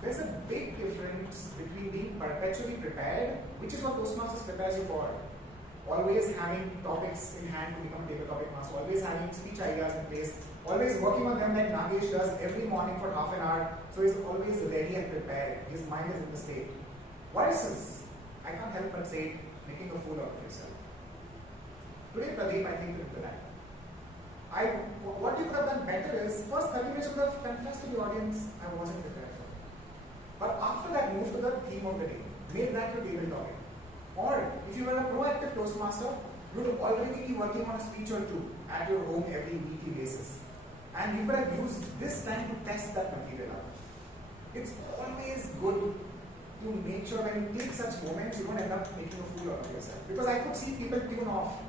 There's a big difference between being perpetually prepared, which is what Toastmasters prepares you for. Always having topics in hand to become a table topic master, always having speech ideas in place, always working on them like Nagesh does every morning for half an hour, so he's always ready and prepared. His mind is in the state. Versus, I can't help but say, making a fool out of yourself. Today, Pradeep, I think, did that. What you could have done better is, first 30 minutes you could have confessed to the audience, I wasn't prepared for it. But after that, move to the theme of the day. Make that your table topic. Or, if you were a proactive Toastmaster, you would already be working on a speech or two at your home every weekly basis. And you could have used this time to test that material out. It's always good to make sure when you take such moments, you don't end up making a fool out of yourself. Because I could see people tune off.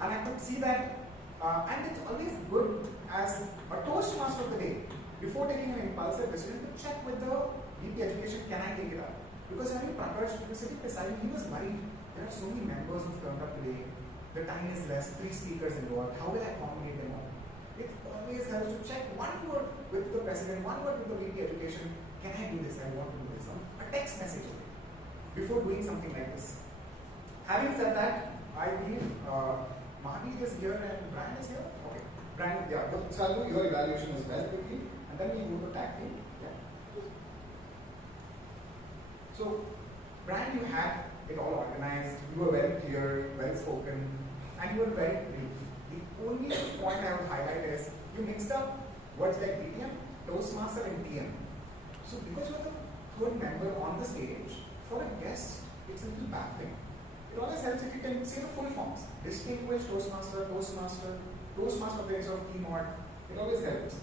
And I could see that and it's always good as a Toastmaster of the day, before taking an impulsive decision, to check with the VP Education, can I take it up? Because I mean, Prakarsh, sitting beside him, he was worried. There are so many members who've turned up today. The time is less, 3 speakers involved. How will I accommodate them all? It always helps to check one word with the president, one word with the VP Education. Can I do this? I want to do this. A text message before doing something like this. Having said that, I believe Mahaveer is here and Bryan is here? Okay. Bryan, yeah, so I'll do your evaluation as well quickly, and then we move to tag team. Yeah. So, Bryan, you had it all organized, you were very clear, well spoken, and you were very brief. The only point I would highlight is you mixed up words like BTM, Toastmaster, and TM. So, because you're the third member on the stage, for a guest, it's a little baffling. It always helps if you can say the full forms. Distinguished Toastmaster, Toastmaster, Toastmaster base of key mod. It always helps.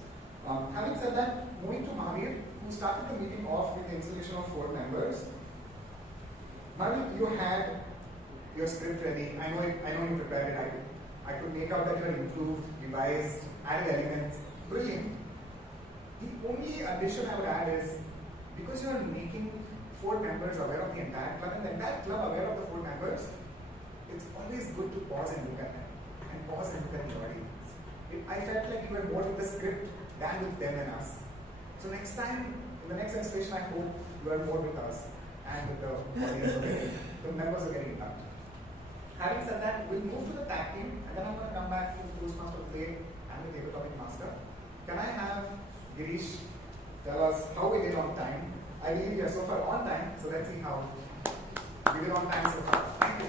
Having said that, moving to Mahaveer, who started the meeting off with the installation of 4 members. Mahaveer, you had your script ready. I know you prepared it. I could make out that you had improved, revised, added elements. Brilliant. The only addition I would add is, because you are making 4 members aware of the entire club and the entire club aware of the 4 members, it's always good to pause and look at them. And pause and look at the audience. I felt like you were more with the script than with them and us. So next time, in the next installation, I hope you are more with us and with the audience. The members are getting in touch. Having said that, we'll move to the tag team, and then I'm going to come back to the Toastmaster play and the table topic master. Can I have Girish tell us how we did on time? I believe we are so far on time, so let's see how we did on time so far. Thank you.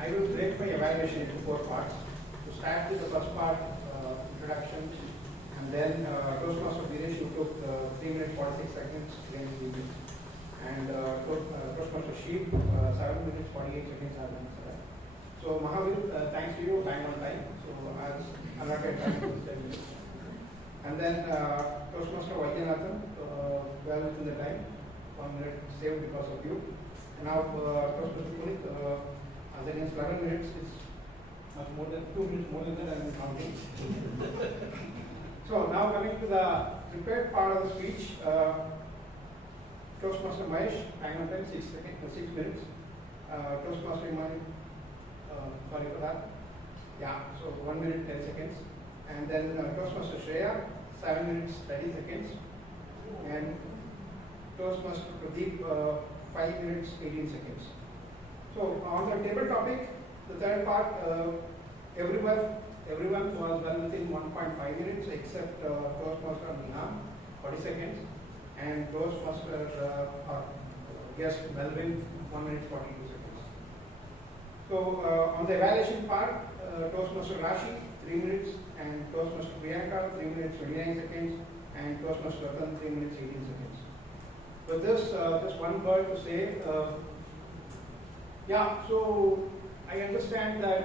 I will break my evaluation into 4 parts. To start with the first part, introduction, and then Toastmaster Veeresh, who took 3 minutes 46 seconds, and Toastmaster Sheeb, 7 minutes 48 seconds. So Mahaveer, thanks to you, time on time. So I'll not get time to 10 minutes. And then Toastmaster Vaidyanathan, well within the time, 1 minute saved because of you. And now Toastmaster Kumar, as against 11 minutes is much more than 2 minutes more than that I'm counting. So now coming to the prepared part of the speech, Toastmaster Mahesh, time on time 6 minutes. Toastmaster Imani, sorry for that. Yeah, so 1 minute 10 seconds. And then Toastmaster Shreya, 7 minutes 30 seconds. And Toastmaster Pradeep, 5 minutes 18 seconds. So on the table topic, the third part, everyone was well within 1.5 minutes except Toastmaster Nihaan, 40 seconds, and Toastmaster guest Melvin, 1 minute 42 seconds. So on the evaluation part, Toastmaster Rashi, 3 minutes, and Toastmaster Priyanka, 3 minutes 29 seconds, and Toastmaster Ratan, 3 minutes 18 seconds. So this just one word to say. So I understand that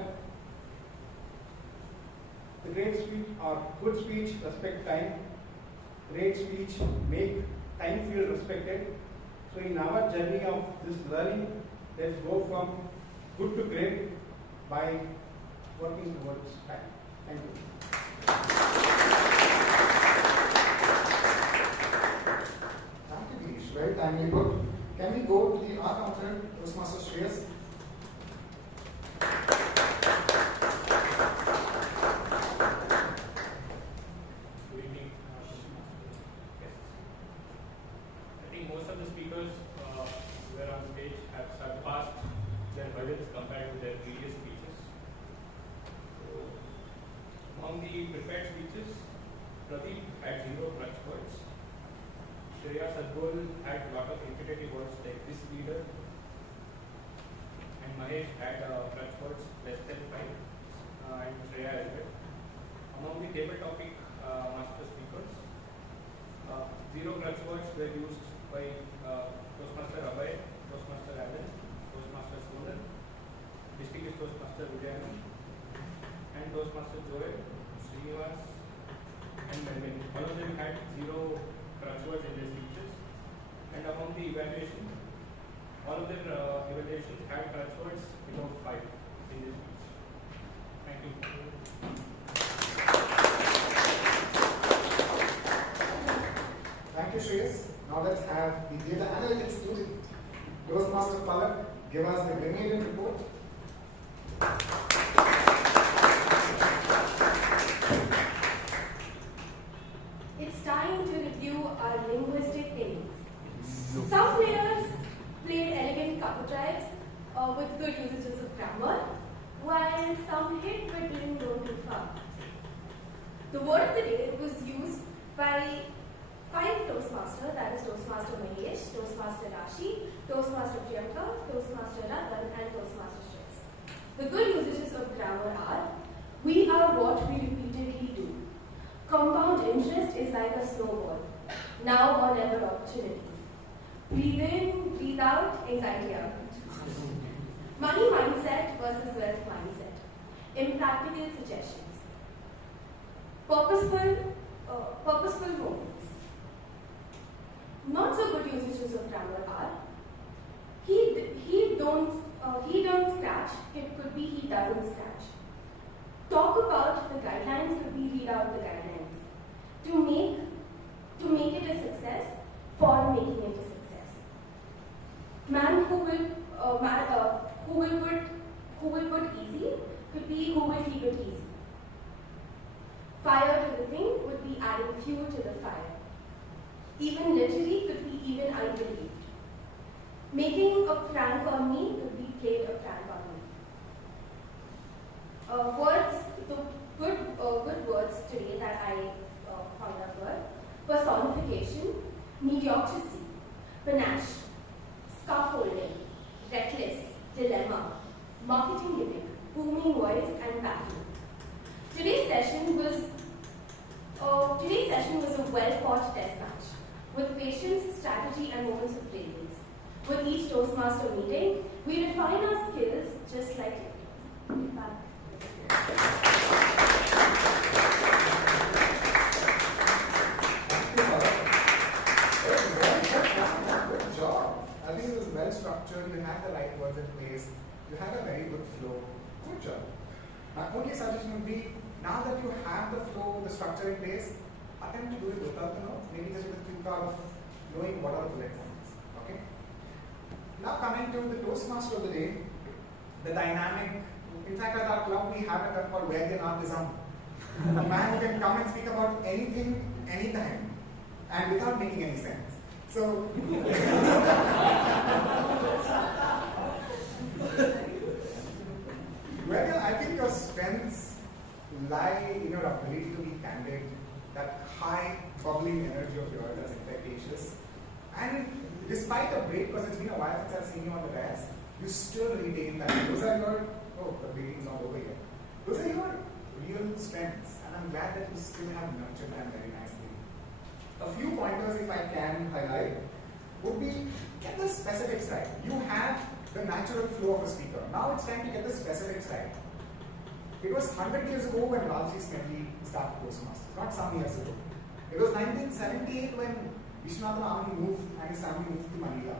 the great speech or good speech respect time, great speech make time feel respected. So in our journey of this learning, let's go from good to great by working towards time. Thank you. Thank you, Girish. Very timely put. Can we go to the art counter, Toastmaster Shreyas? Good evening. Yes. I think most of the speakers who were on stage have surpassed their budgets compared to their previous speeches. So, among the prepared speeches, Pradeep had 0 crutch words. Shreya Sadugol had a lot of repetitive words like this leader, and Mahesh had crutch words less than 5, and Shreya as well. Among the table topic master speakers, 0 crutch words were used by Toastmaster Abhay, Toastmaster Anand, Toastmaster Sonal, Distinguished Toastmaster Vijay, and Toastmaster Joel, Simha, and Mahesh. All of them had 0 crutch words in their speeches. And among the evaluation, all of their evaluations had crutch words below 5 in their speech. Thank you. Thank you, Shreyas. Now let's have the data analytics student, Toastmaster Palak, give us the Grenadian report. It's time to review our linguistic innings. Some players played elegant cover drives with good usages of grammar, while some hit but didn't go too far. The word of the day was used by 5 Toastmasters, that is Toastmaster Mahesh, Toastmaster Rashi, Toastmaster Priyanka, Toastmaster Ratan, and Toastmaster Shreyas. The good usages of grammar are, we are what we repeatedly do. Compound interest is like a snowball, now or never opportunities. Breathe in, breathe out, anxiety out. Money mindset versus wealth mindset. Impractical suggestions. Purposeful moments. Not so good usages of grammar are he don't scratch. It could be he doesn't scratch. Talk about the guidelines could be read out the guidelines. To make it a success, for making it a success. Man who will put easy could be who will keep it easy. Fire to the thing would be adding fuel to the fire. Even literally could be even I believed. Making a prank on me could be played a prank on me. Words, the good words today that I found out were personification, mediocrity, panache, scaffolding, reckless, dilemma, marketing gimmick, booming voice, and baffling. Today's session was a well-fought test match with patience, strategy, and moments of brilliance. With each Toastmaster meeting, we refine our skills just like it. Bye. Good job. I think it was well structured. You had the right words in place. You had a very good flow. Good job. My only suggestion would be, now that you have the flow, the structure in place, attempt to do it without the note. Maybe just with a quick of knowing what are the bullet points. Okay. Now coming to the Toastmaster of the day, the dynamic. In fact, at our club we have a term called Vaidyanathan. A man who can come and speak about anything, anytime, and without making any sense. So, Vaidya, I think your strengths lie in your ability to be candid, that high bubbling energy of yours that's infectious. And despite a break, because it's been a while since I've seen you on the desk, you still retain that. Those are your, oh, the meeting's not over yet. Those are your real strengths, and I'm glad that you still have nurtured them very nicely. A few pointers, if I can highlight, would be get the specifics right. You have the natural flow of a speaker. Now it's time to get the specifics right. It was 100 years ago when Ralji Smedley started Toastmasters, not some years ago. It was 1978 when Vijay moved and his family moved to Manila,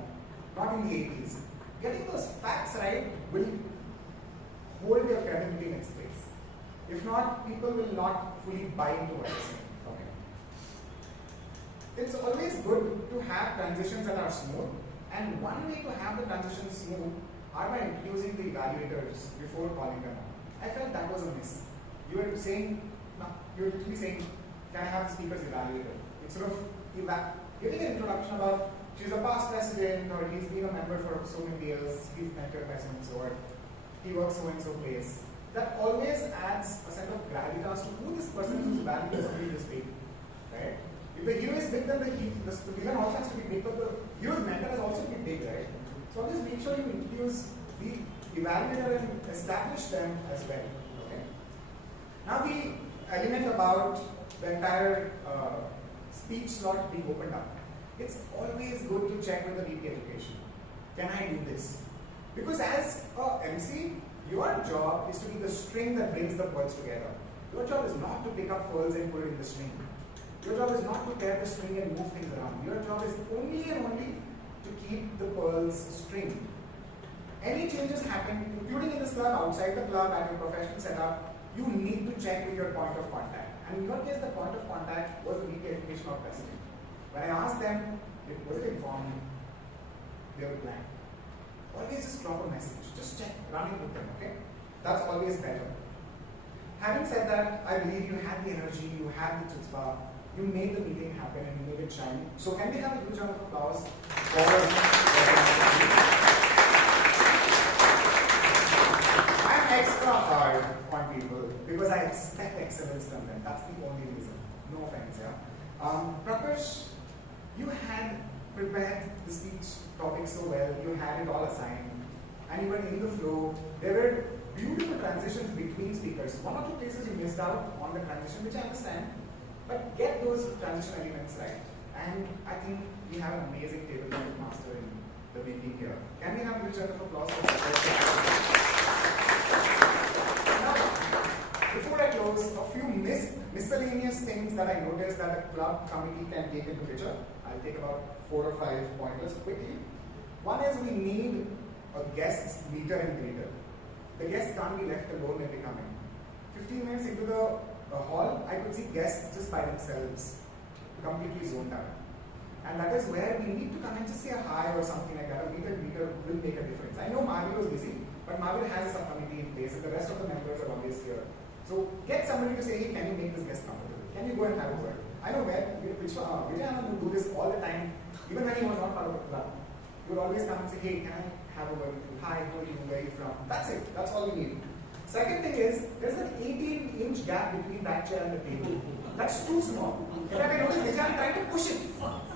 not in the 80s. Getting those facts right will hold your credibility in its place. If not, people will not fully buy into what you're saying. Okay. It's always good to have transitions that are smooth, and one way to have the transitions smooth are by introducing the evaluators before calling them on. I felt that was a miss. You were saying, no, you were literally saying, can I have the speaker's evaluator? Instead of giving an introduction about she's a past president, or he's been a member for so many years, he's mentored by so and so, or he works so and so place. That always adds a set of gravitas to who this person is who's evaluating somebody to speak. Right? If the hero is big, then the villain also has to be big, but the hero's mentor has also to be big, right? So always make sure you introduce the evaluator and establish them as well. Okay. Now the element about the entire speech slot being opened up. It's always good to check with the VP education. Can I do this? Because as a MC, your job is to be the string that brings the pearls together. Your job is not to pick up pearls and put it in the string. Your job is not to tear the string and move things around. Your job is only and only to keep the pearls string. Any changes happen, including in this club, outside the club, at your professional setup, you need to check with your point of contact. And in your case, the point of contact was the VP education or president. When I asked them, was it informed? They were blank. Always just drop a message. Just check, run it with them, okay? That's always better. Having said that, I believe you had the energy, you had the chutzpah, you made the meeting happen and you made it shine. So can we have a huge round of applause for I'm extra hard on people because I expect excellence from them. That's the only reason. No offense, yeah? Prakarsh, you had prepared the speech topic so well, you had it all assigned, and you were in the flow. There were beautiful transitions between speakers. One or two places you missed out on the transition, which I understand, but get those transition elements right. And I think we have an amazing table master in the making here. Can we have a huge round of applause for Prakarsh? miscellaneous things that I noticed that the club committee can take into picture. I'll take about 4 or 5 pointers quickly. One is we need a guest's meter and greeter. The guests can't be left alone when they come in. 15 minutes into the hall, I could see guests just by themselves, completely zoned out. And that is where we need to come and just say a hi or something like that. A meter and greeter will make a difference. I know Mahaveer was busy, but Mahaveer has a subcommittee in place and the rest of the members are always here. So get somebody to say, hey, can you make this guest comfortable? Can you go and have a word? I know Vijay would do this all the time, even when he was not part of the club. He would always come and say, hey, can I have a word with you? Hi, who are you? Where are you from? That's it. That's all we need. Second thing is, there's an 18-inch gap between that chair and the table. That's too small. In fact, I noticed Vijay trying to push it.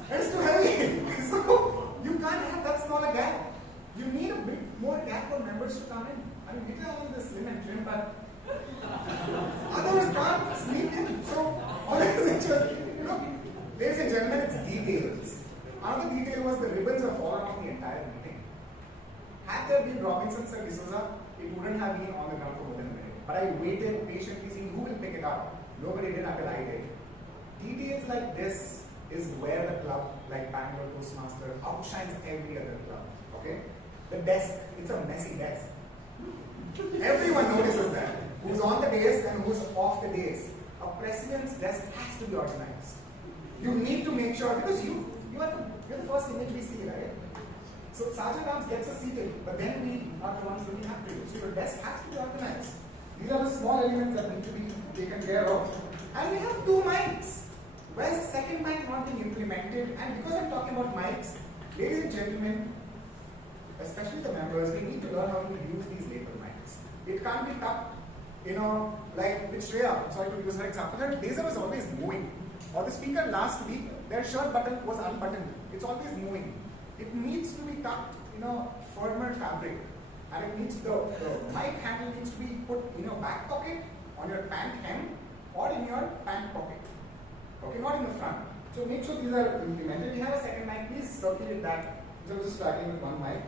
That is too heavy. So, you can't have that small a gap. You need a bit more gap for members to come in. I mean, Vijay is slim and trim, but others can't sneak in. So, all I do is look, ladies and gentlemen, it's details. Another detail was the ribbons have fallen off the entire meeting. Had there been Robinson's or Dsouza, it wouldn't have been on the ground for more than a minute. But I waited patiently seeing who will pick it up. Nobody did until I did. Details like this is where the club, like Bangalore Toastmasters, outshines every other club. Okay? The desk, it's a messy desk. Everyone notices that. Who's on the dais and who's off the dais. A president's desk has to be organized. You need to make sure, because you're the first image we see, right? So Sergeant Arms gets us seated, but then we are the ones looking after you. So your desk has to be organized. These are the small elements that need to be taken care of. And we have 2 mics. Where is the second mic not being implemented? And because I'm talking about mics, ladies and gentlemen, especially the members, we need to learn how to use these label mics. It can't be tucked, like with Shreya. I'm sorry to use her example. Her blazer was always moving. Or the speaker last week, their shirt button was unbuttoned. It's always moving. It needs to be tucked in a firmer fabric. And it needs the mic handle needs to be put in your back pocket, on your pant hem, or in your pant pocket. Okay, not in the front. So make sure these are implemented. We have a second mic, please circulate that. So I'm just starting with one mic.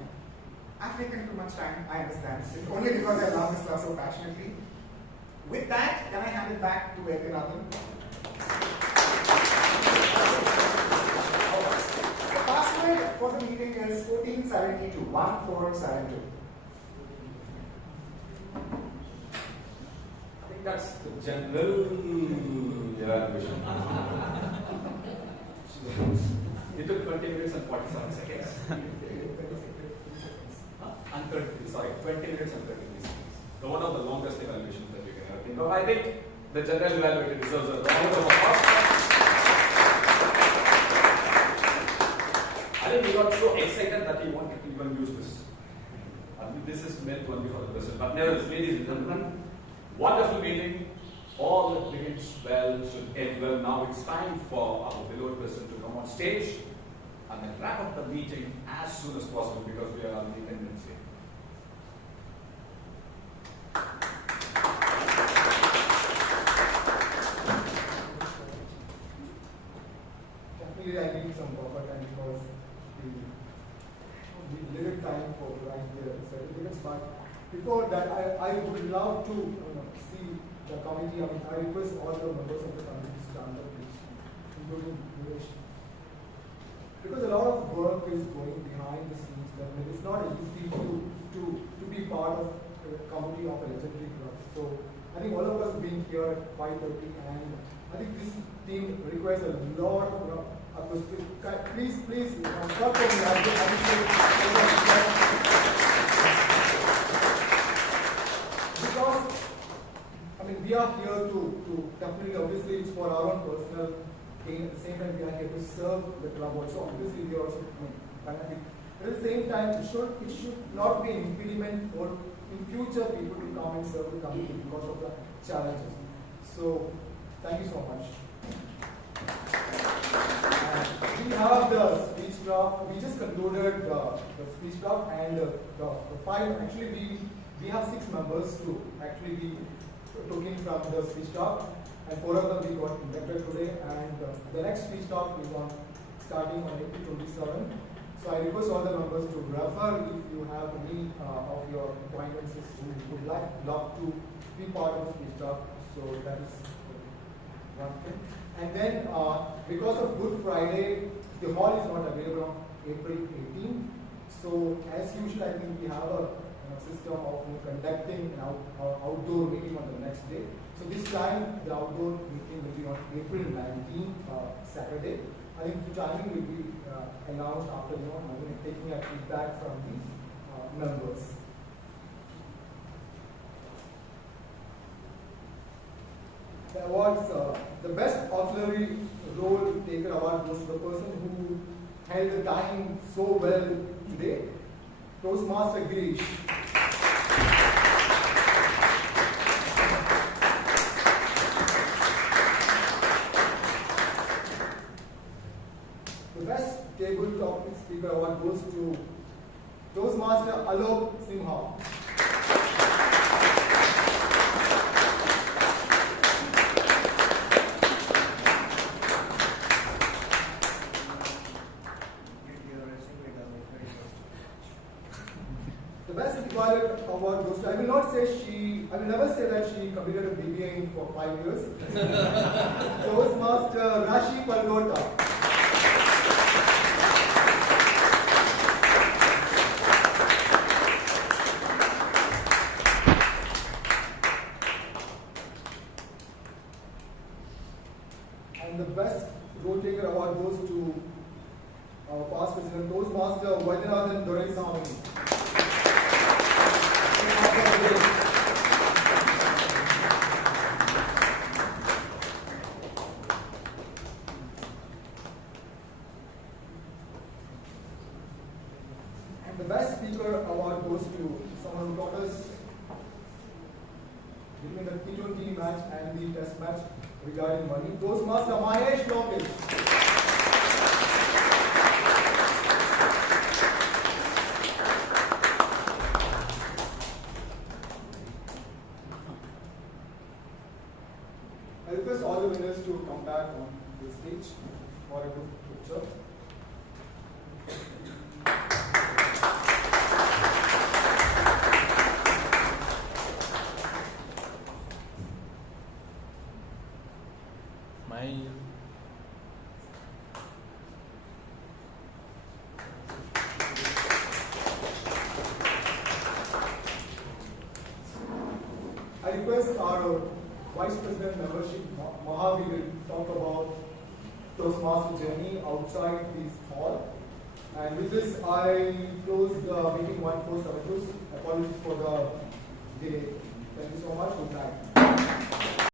I've taken too much time, I understand. It's only because I love this class so passionately. With that, can I hand it back to Vaidyanathan? The password for the meeting is 1472, 1472. I think that's the general evaluation. It took 20 minutes and 47 seconds. And 20 minutes and 30 seconds. The one of the longest evaluations that you can ever think of. I think the general evaluator deserves a round of applause. I think he got so excited that he wanted to even use this. This is meant only for the president. But nevertheless, ladies and gentlemen, wonderful meeting. All that begins well should end well. Now it's time for our beloved president to come on stage and then wrap up the meeting as soon as possible because we are on the 10 minutes here. Definitely I need some buffer time because we limit time for writing the certificates. But before that, I would love to see the committee. I request all the members of the committee to stand up, please, including Girish. Because a lot of work is going behind the scenes. It's not easy to be part of the committee of a legendary club. So I think all of us being here at 5:30, and I think this team requires a lot of please, stop for me. Because we are here to definitely, obviously, it's for our own personal gain. At the same time, we are here to serve the club also. Obviously, we are also fanatic. But at the same time, it should not be an impediment for in future people to come and serve the community because of the challenges. So, thank you so much. We have the speech draft. We just concluded the speech draft and the file. Actually, we have 6 members to actually be talking from the speech draft, and 4 of them we got inducted today. And the next speech draft is starting on April 27. So I request all the members to refer if you have any of your acquaintances who would love to be part of the speech draft. So that is. one thing. And then, because of Good Friday, the hall is not available on April 18th. So, as usual, I think we have a system of conducting an outdoor meeting on the next day. So, this time, the outdoor meeting will be on April 19th, Saturday. I think the timing will be announced after taking a feedback from the members. The awards, the best auxiliary role taker award goes to the person who held the time so well today, Toastmaster Girish. The best table topic speaker award goes to Toastmaster Alok Simha. The best inquirer award goes to, I will never say that she completed a BBA for 5 years. Toastmaster Rashi Palgota. And the best role taker award goes to our past president, Toastmaster Vaidyanathan Duraisamy. And the best speaker award goes to someone who taught us between the T20 match and the test match regarding money. Toastmaster Mahesh Lokesh. I request all the winners to come back on the stage for a good picture. Smile. I request our Vice President membership, Mahaveer, will talk about Toastmaster journey outside this hall. And with this, I close the meeting 1472. Apologies for the delay. Thank you so much. Good night.